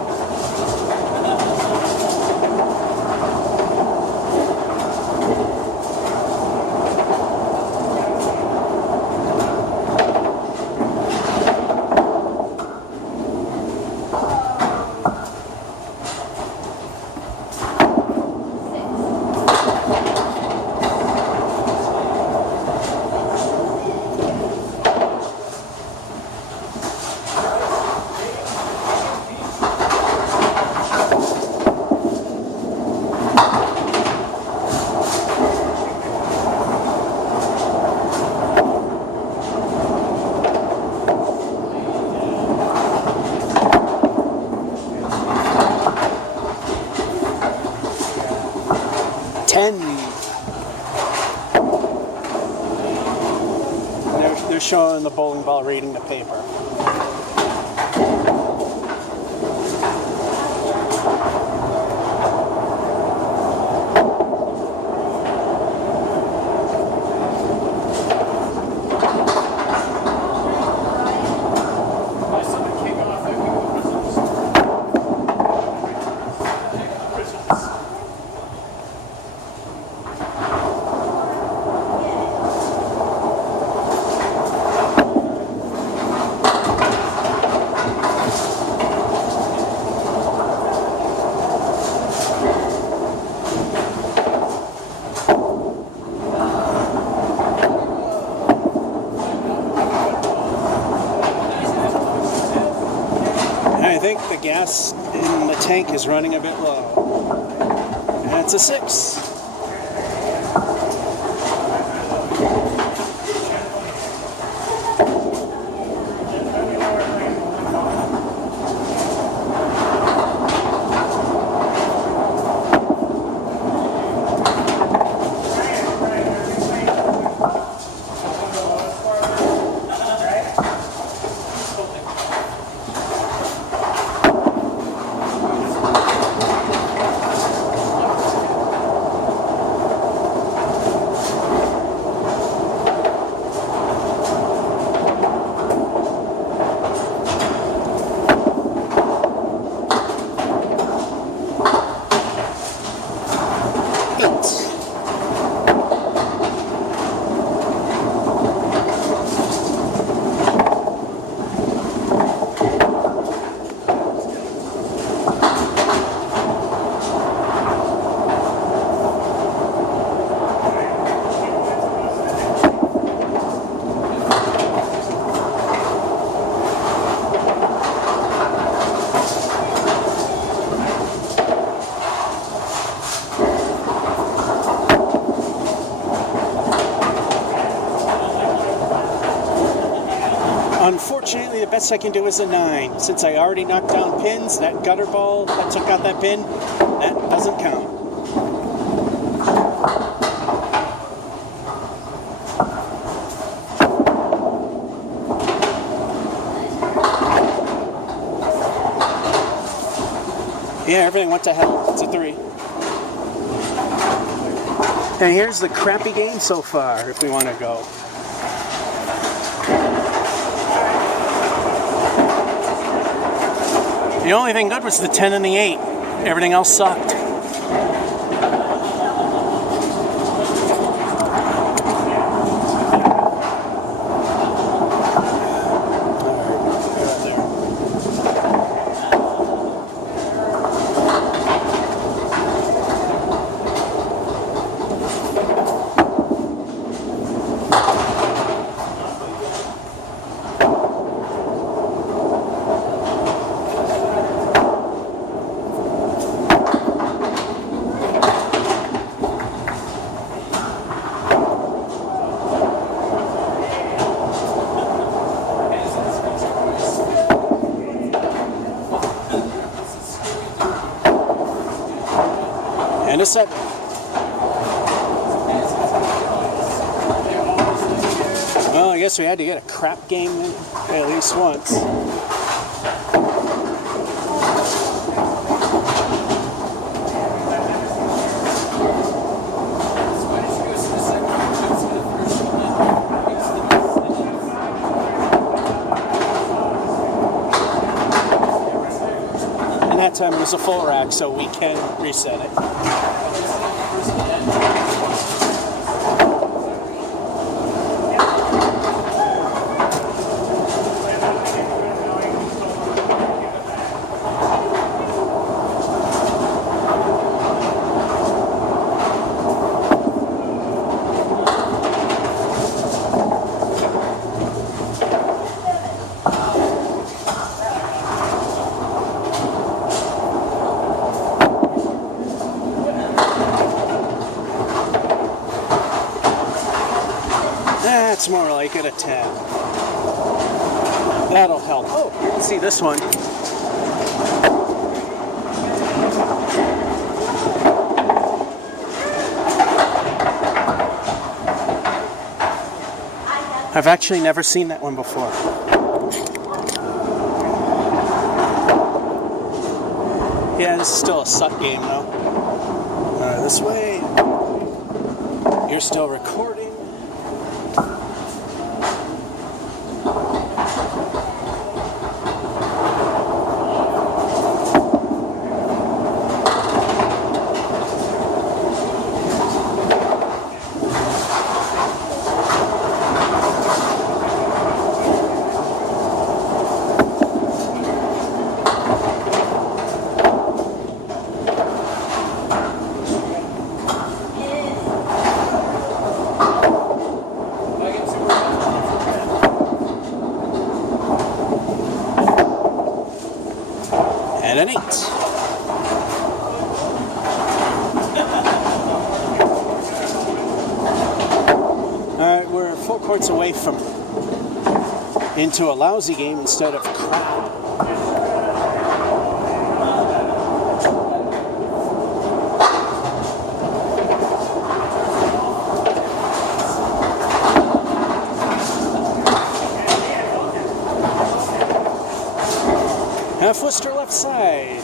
They're showing the bowling ball reading the paper. I think the gas in the tank is running a bit low. And it's a 6. 8. Unfortunately, the best I can do is a 9. Since I already knocked down pins, that gutter ball that took out that pin, that doesn't count. Yeah, everything went to hell. It's a 3. And here's the crappy game so far, if we want to go. The only thing good was the 10 and the 8. Everything else sucked. And a 7. Well, I guess we had to get a crap game in at least once. And that time it was a full rack, so we can reset it. That's more like it, a 10. That'll help. Oh, you can see this one. I've actually never seen that one before. Yeah, this is still a suck game though. This way. You're still recording. And an 8. Alright, we're 4 courts away from into a lousy game instead of crap. Half Worcester left side.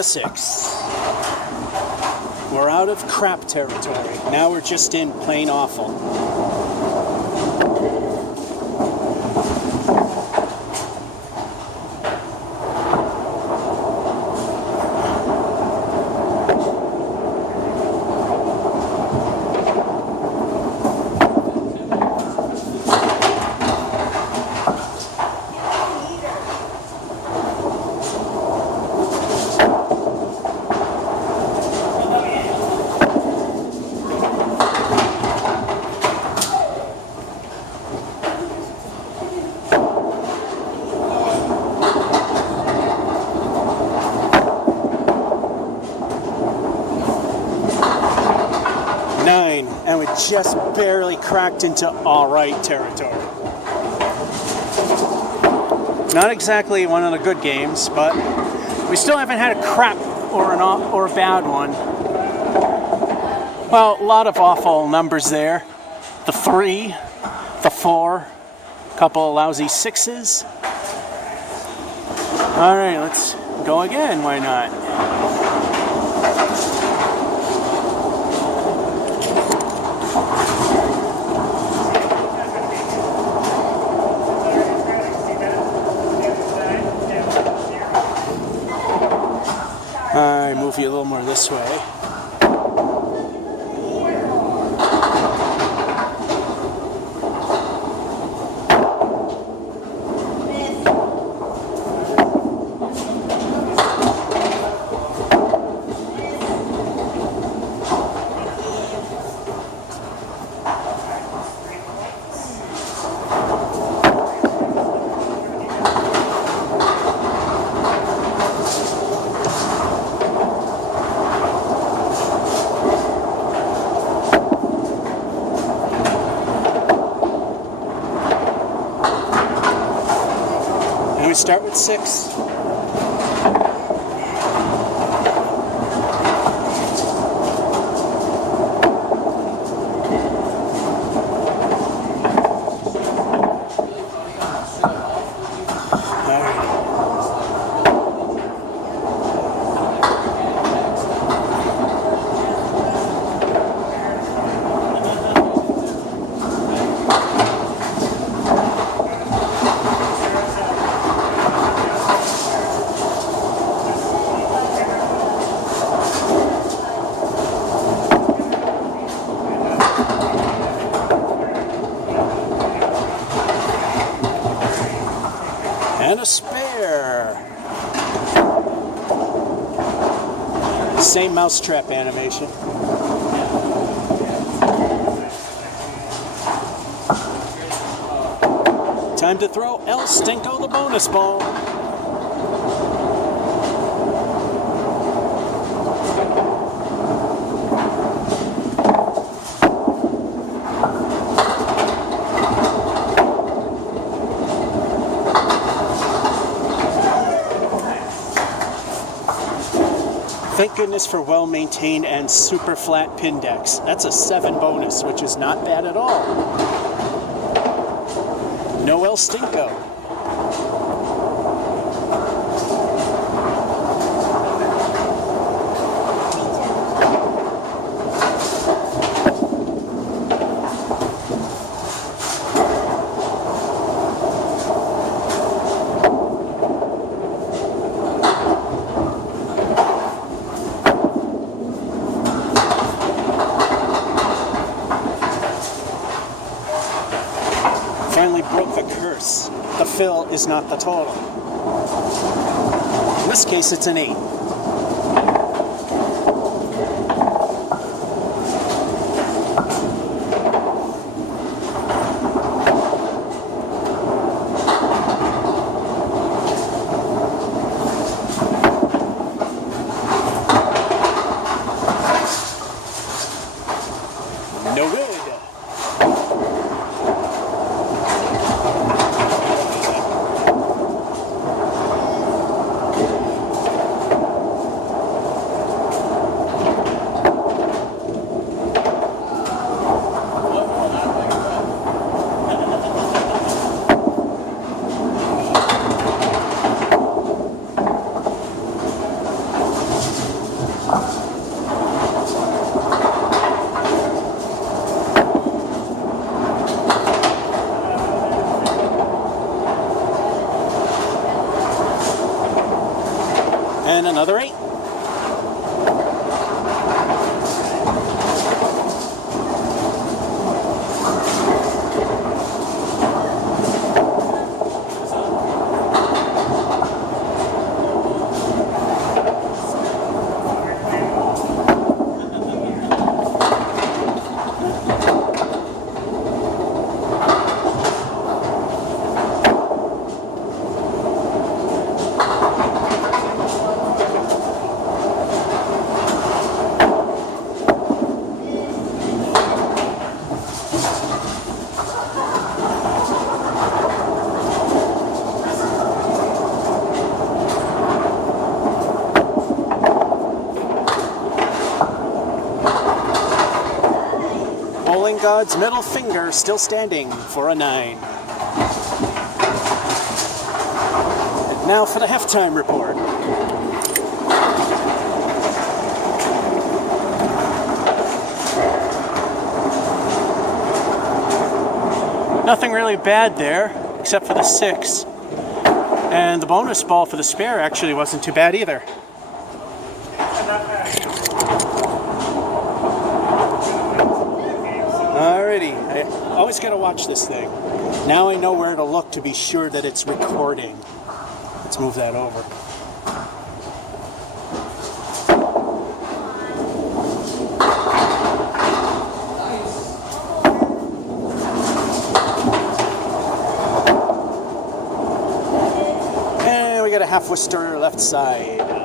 to 6. We're out of crap territory. Now we're just in plain awful. And we just barely cracked into alright territory. Not exactly one of the good games, but we still haven't had a crap or a bad one. Well, a lot of awful numbers there. The 3, the 4, a couple of lousy 6s. Alright, let's go again, why not? Alright, move you a little more this way. We start with 6. And a spare. Same mousetrap animation. Time to throw El Stinko the bonus ball. Thank goodness for well-maintained and super flat pin decks. That's a 7 bonus, which is not bad at all. No El Stinko. Finally broke the curse. The fill is not the total. In this case, it's an 8. No good. another 8. Bowling God's middle finger still standing for a 9. And now for the halftime report. Nothing really bad there, except for the 6. And the bonus ball for the spare actually wasn't too bad either. Alrighty, I always gotta watch this thing. Now I know where to look to be sure that it's recording. Let's move that over. And we got a half Worcester left side.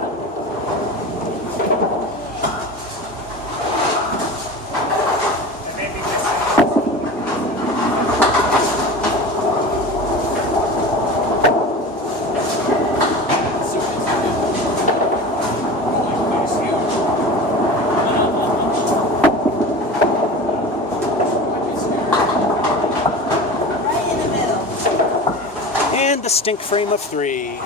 The stink frame of 3.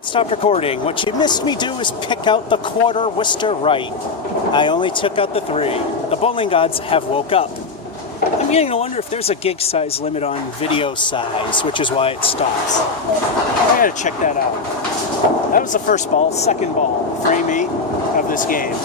Stop recording. What you missed me do is pick out the quarter Worcester right. I only took out the 3. The bowling gods have woke up. I'm beginning to wonder if there's a gig size limit on video size, which is why it stops. I gotta check that out. That was the first ball. Second ball, frame 8 of this game.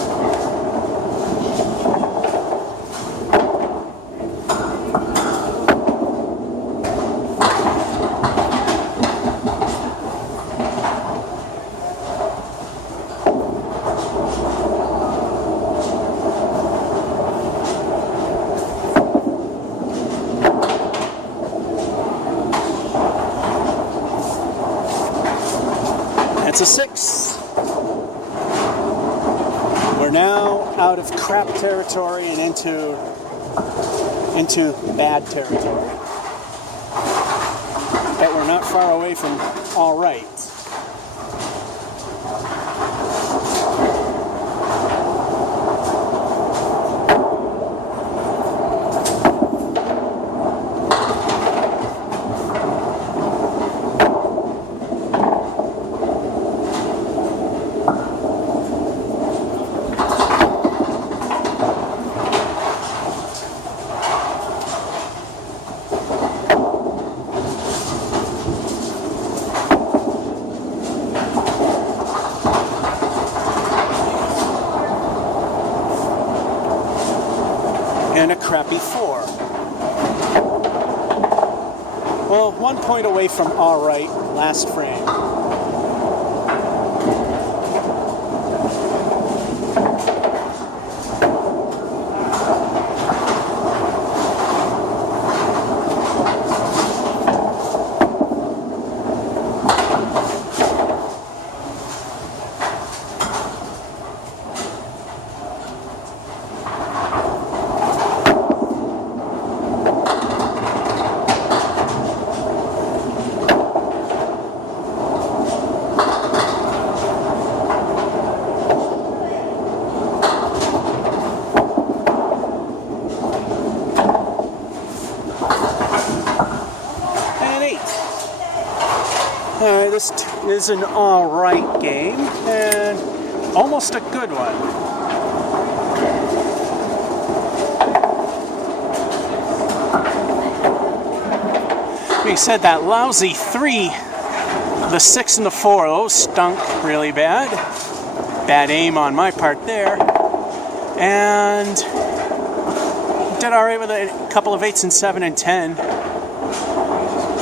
It's a 6. We're now out of crap territory and into bad territory. But we're not far away from all right. And a crappy 4. Well, 1 point away from all right, last frame. This is an alright game, and almost a good one. Being said, that lousy 3, the 6 and the 4, those stunk really bad. Bad aim on my part there. And did alright with a couple of 8s and 7 and 10.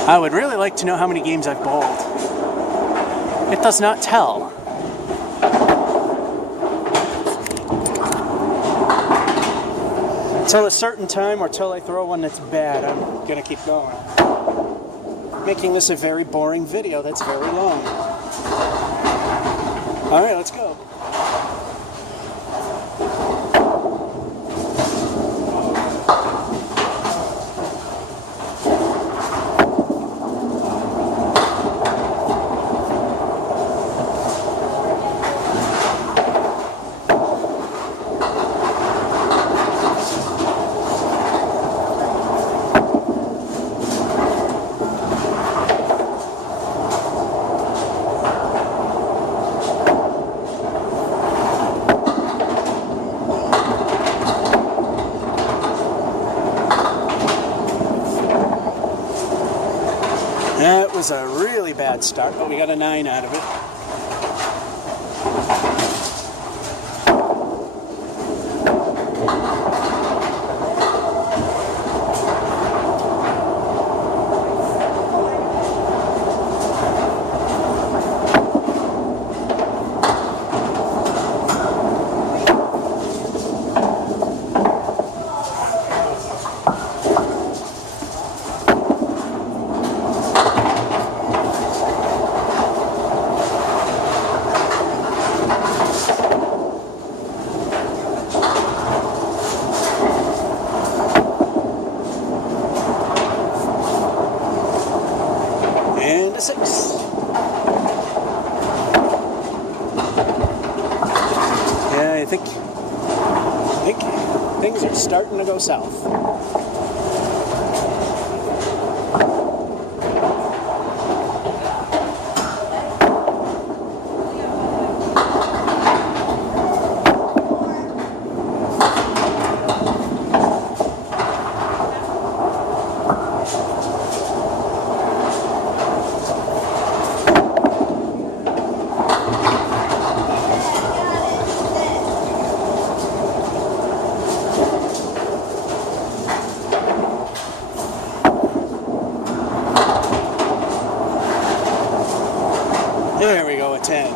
I would really like to know how many games I've bowled. It does not tell. Till a certain time or till I throw one that's bad, I'm gonna keep going. Making this a very boring video that's very long. Alright, let's go. That was a really bad start, but we got a 9 out of it. And a 6. Yeah, I think things are starting to go south. There we go, a 10.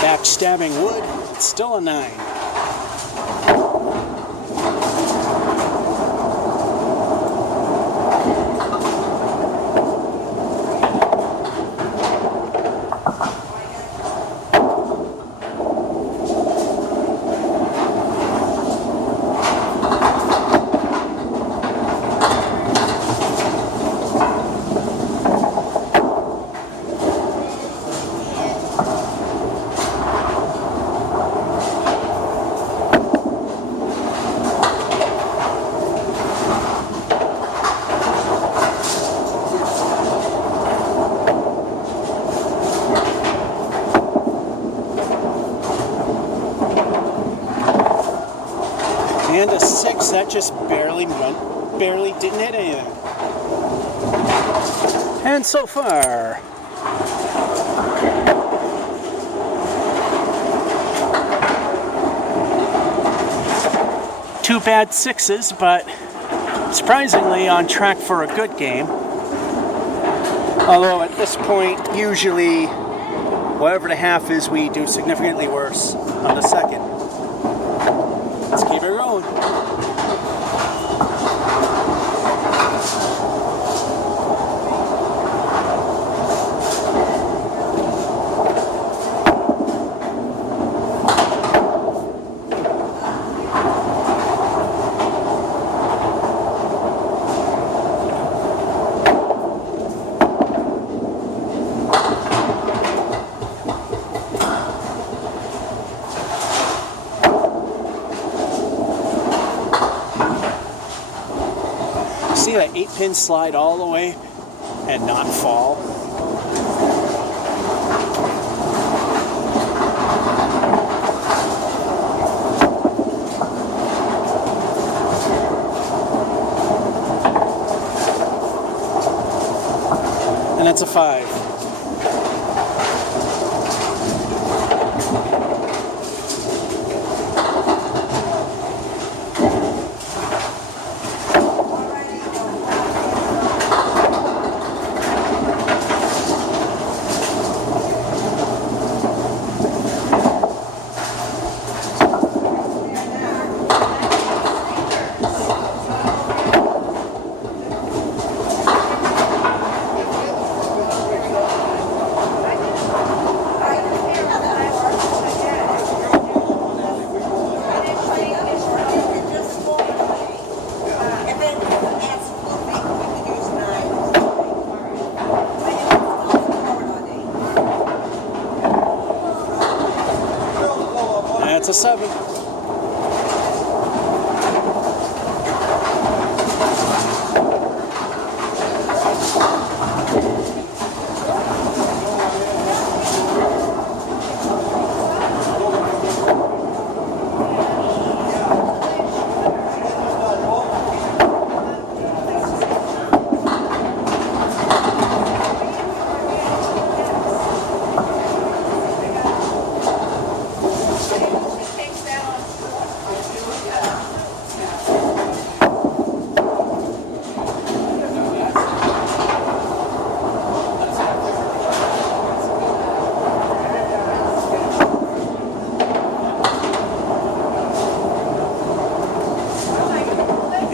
Backstabbing wood, it's still a 9. And a 6, that just barely didn't hit anything. And so far, two bad sixes, but surprisingly on track for a good game. Although at this point, usually, whatever the half is, we do significantly worse on the second. Let's keep it rolling. See that 8-pin slide all the way and not fall? And that's a 5. That's a 7.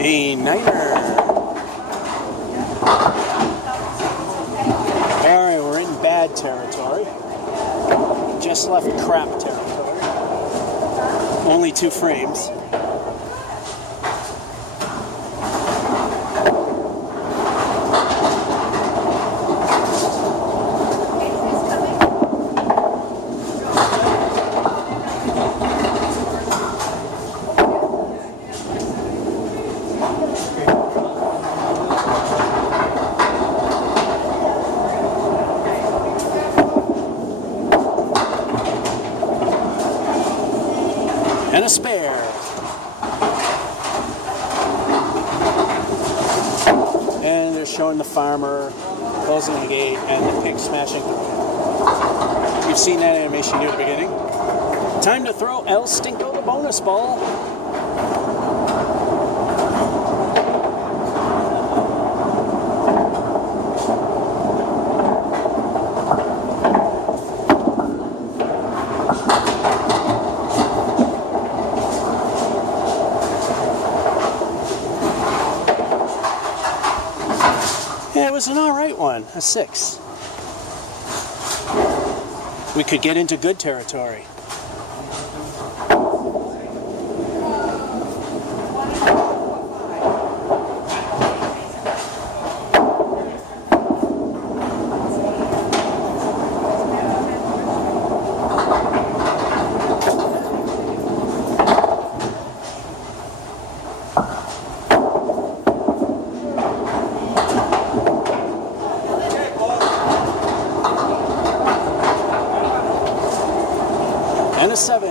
A 9er. Alright, we're in bad territory. Just left crap territory. Only 2 frames. And a spare. And they're showing the farmer closing the gate and the pig smashing the pig. You've seen that animation near the beginning. Time to throw El Stinko the bonus ball. Yeah, it was an alright one, a 6. We could get into good territory. And a 7.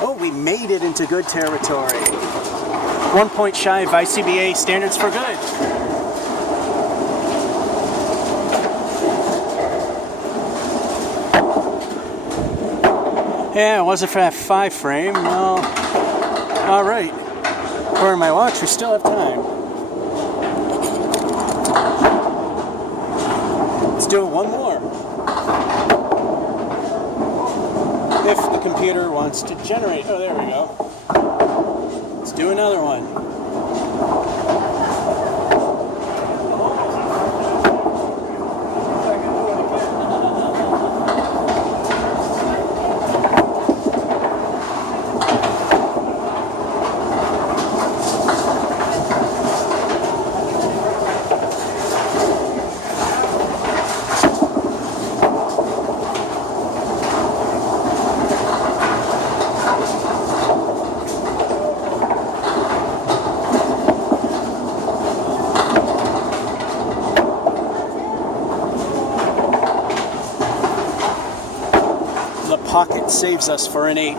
Oh, we made it into good territory. 1 point shy of ICBA standards for good. Yeah, it wasn't for that 5 frame. Well, all right. According to my watch, we still have time. Let's do one more. If the computer wants to generate. Oh, there we go. Let's do another one. The pocket saves us for an 8.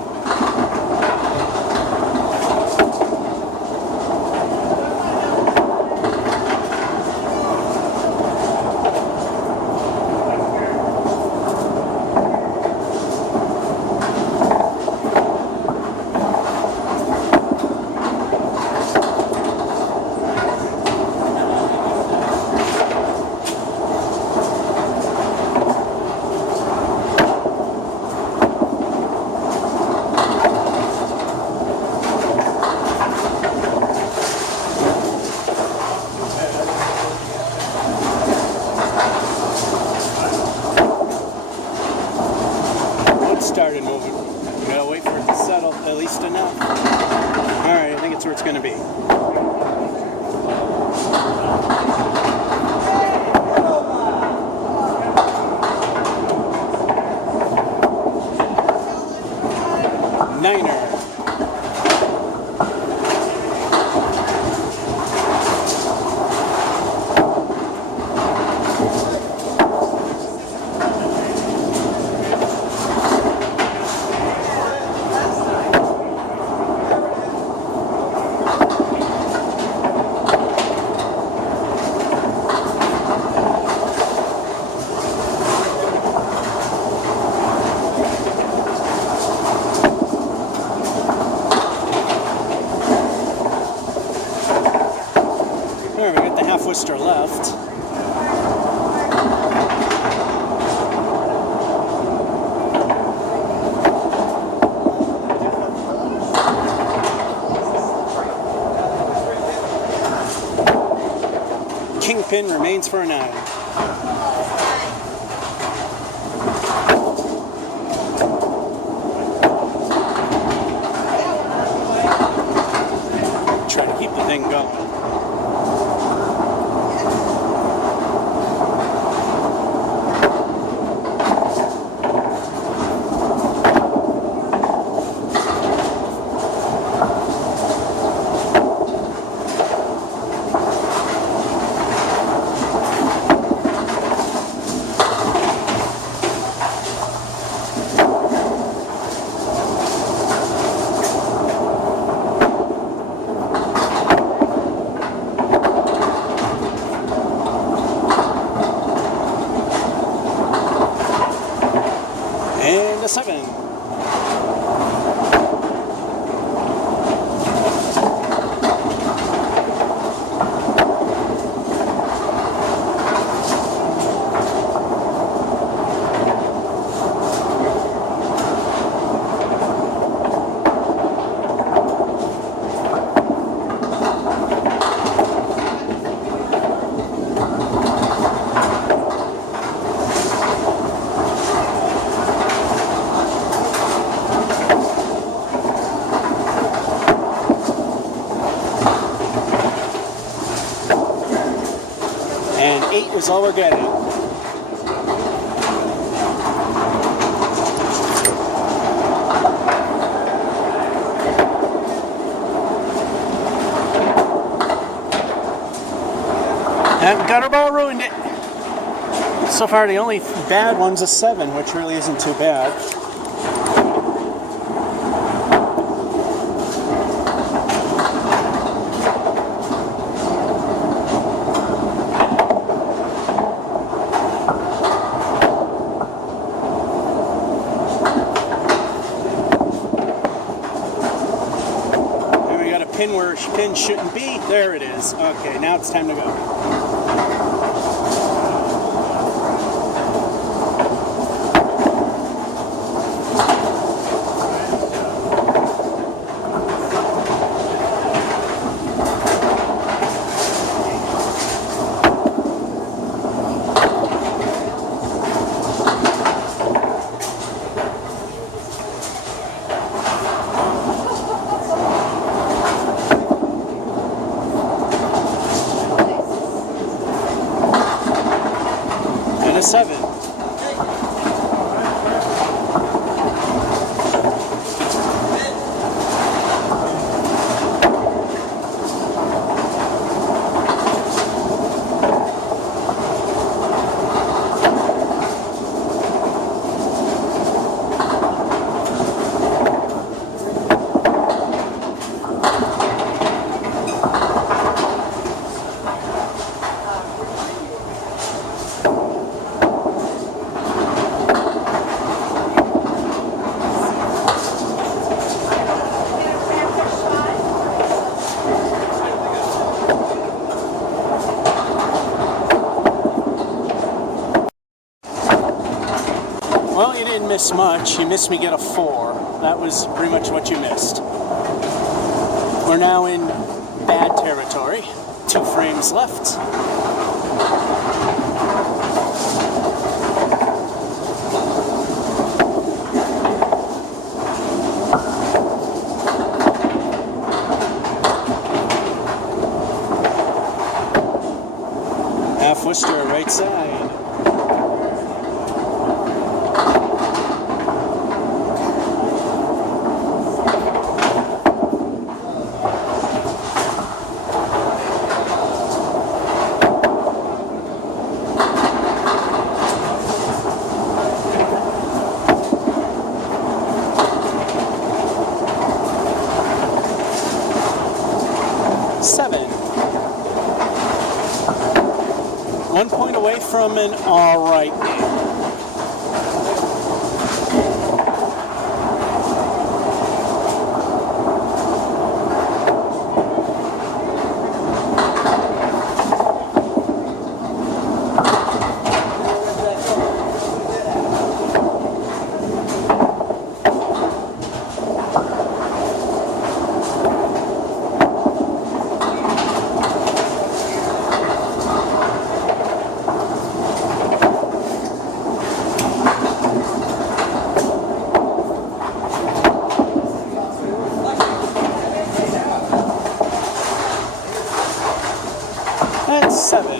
Started moving. We gotta wait for it to settle at least enough. Alright, I think it's where it's gonna be. Niner. There, we got the half Worcester left. Kingpin remains for a 9. Try to keep the thing going. And a 7. And 8 is all we're getting. And gutter ball ruined it. So far, the only bad one's a 7, which really isn't too bad. pin where pin shouldn't be. There it is. Okay, now it's time to go. And a 7. Well, you didn't miss much. You missed me get a 4. That was pretty much what you missed. We're now in bad territory. 2 frames left. Half Worcester, right side. One point away from an all right game. That's 7.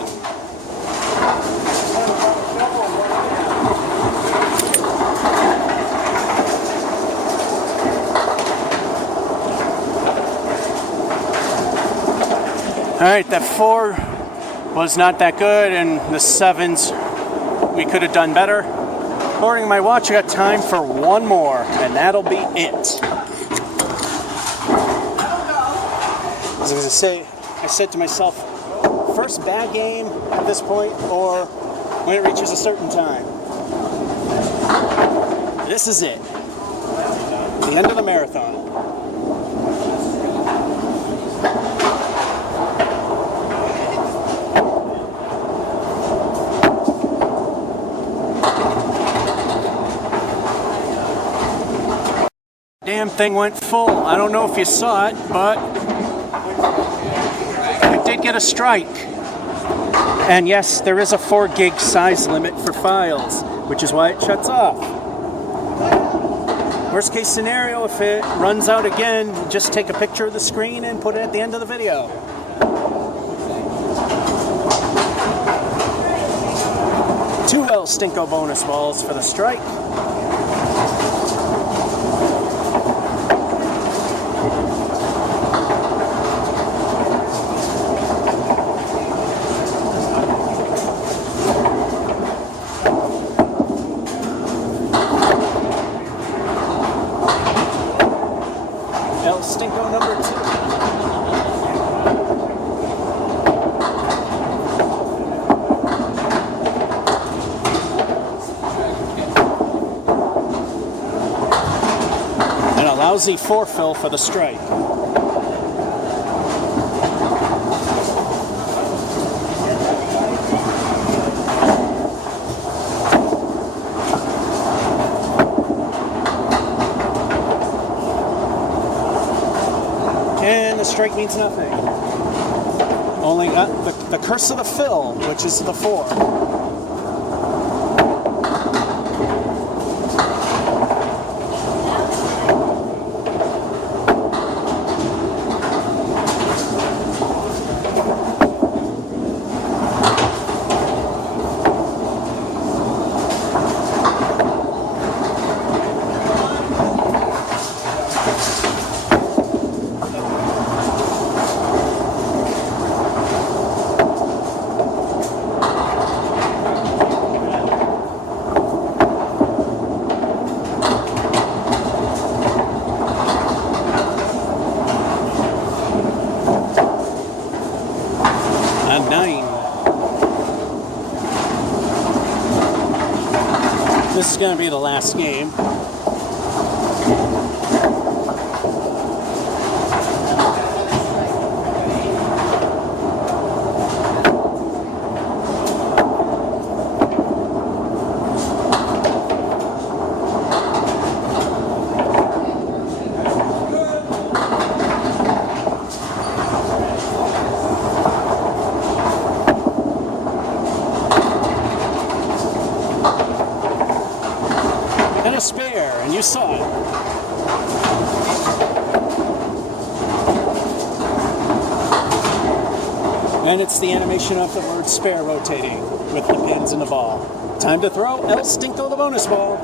All right, that 4 was not that good, and the 7s we could have done better. According to my watch, I got time for one more, and that'll be it. As I was gonna say, I said to myself, first bad game at this point, or when it reaches a certain time. This is it. The end of the marathon. Damn thing went full. I don't know if you saw it, but I did get a strike. And yes, there is a 4 gig size limit for files, which is why it shuts off. Worst case scenario, if it runs out again, just take a picture of the screen and put it at the end of the video. Two El Stinko bonus balls for the strike. El Stinko number 2. And a lousy 4 fill for the strike. And the strike means nothing. Only got the curse of the fill, which is the 4. This is going to be the last game. A spare, and you saw it. And it's the animation of the word spare rotating with the pins and the ball. Time to throw El Stinko the bonus ball.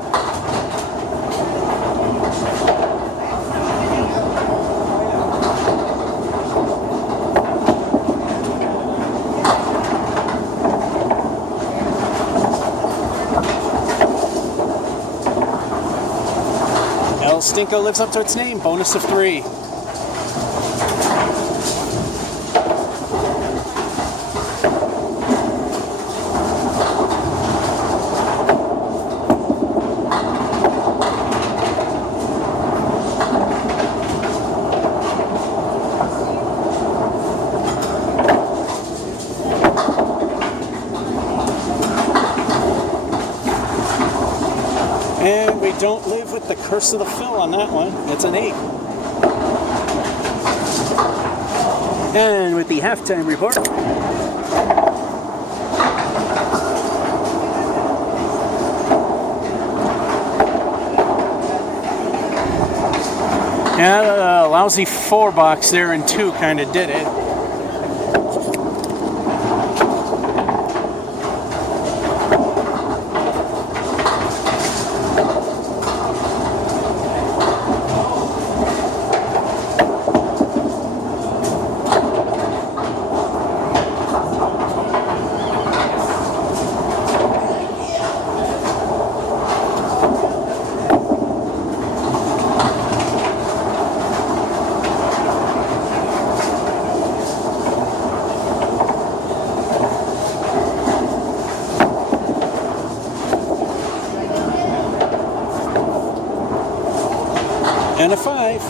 El Stinko lives up to its name, bonus of 3. And we don't live with the curse of the fill on that one. It's an 8. And with the halftime report. Yeah, the lousy 4 box there in 2 kind of did it. And a 5.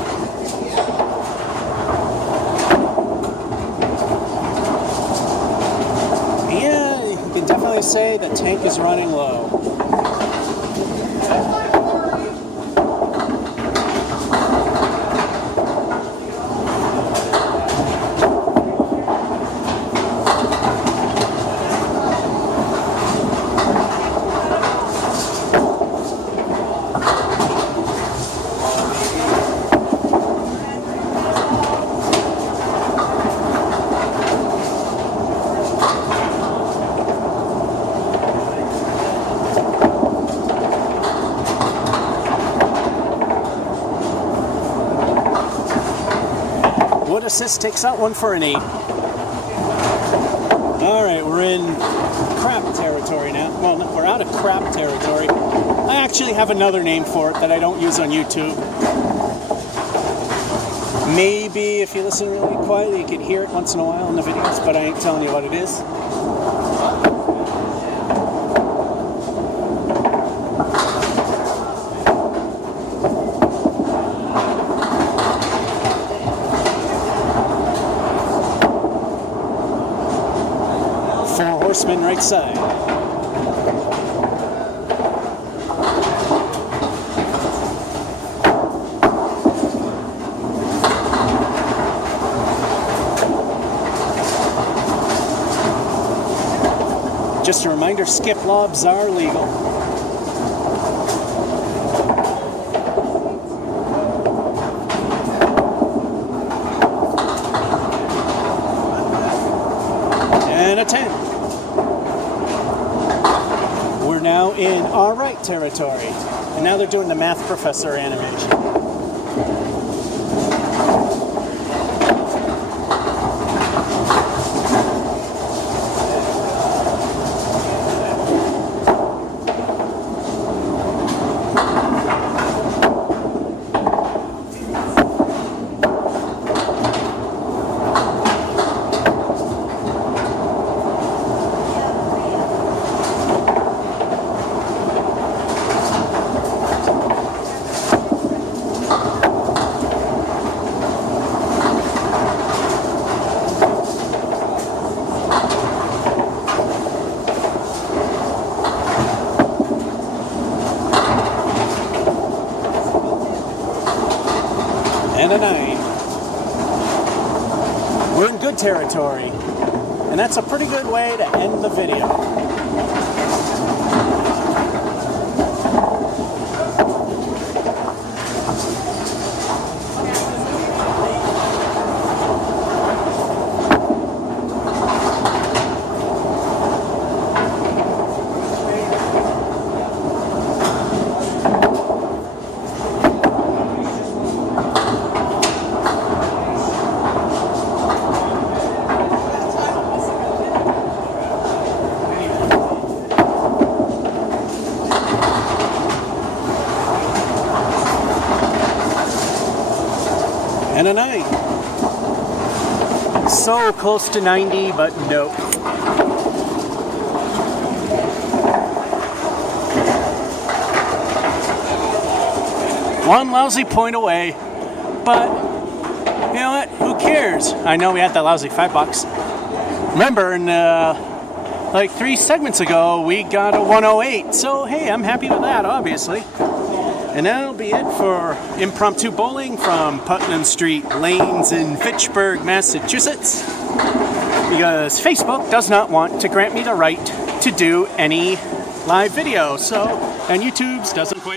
Yeah, you can definitely say the tank is running low. Wood assist takes out one for an 8. Alright, we're in crap territory now. Well, no, we're out of crap territory. I actually have another name for it that I don't use on YouTube. Maybe if you listen really quietly, you could hear it once in a while in the videos, but I ain't telling you what it is. Horseman right side. Just a reminder, skip lobs are legal. And a 10. We're now in alright territory. And now they're doing the math professor animation. And a 9. We're in good territory, and that's a pretty good way to end the video. And a 9. So close to 90, but nope. One lousy point away, but you know what? Who cares? I know we had that lousy $5. Remember, in like 3 segments ago, we got a 108. So hey, I'm happy with that, obviously. And that'll be it for Impromptu Bowling from Putnam Street Lanes in Fitchburg, Massachusetts. Because Facebook does not want to grant me the right to do any live video. And YouTube's doesn't quite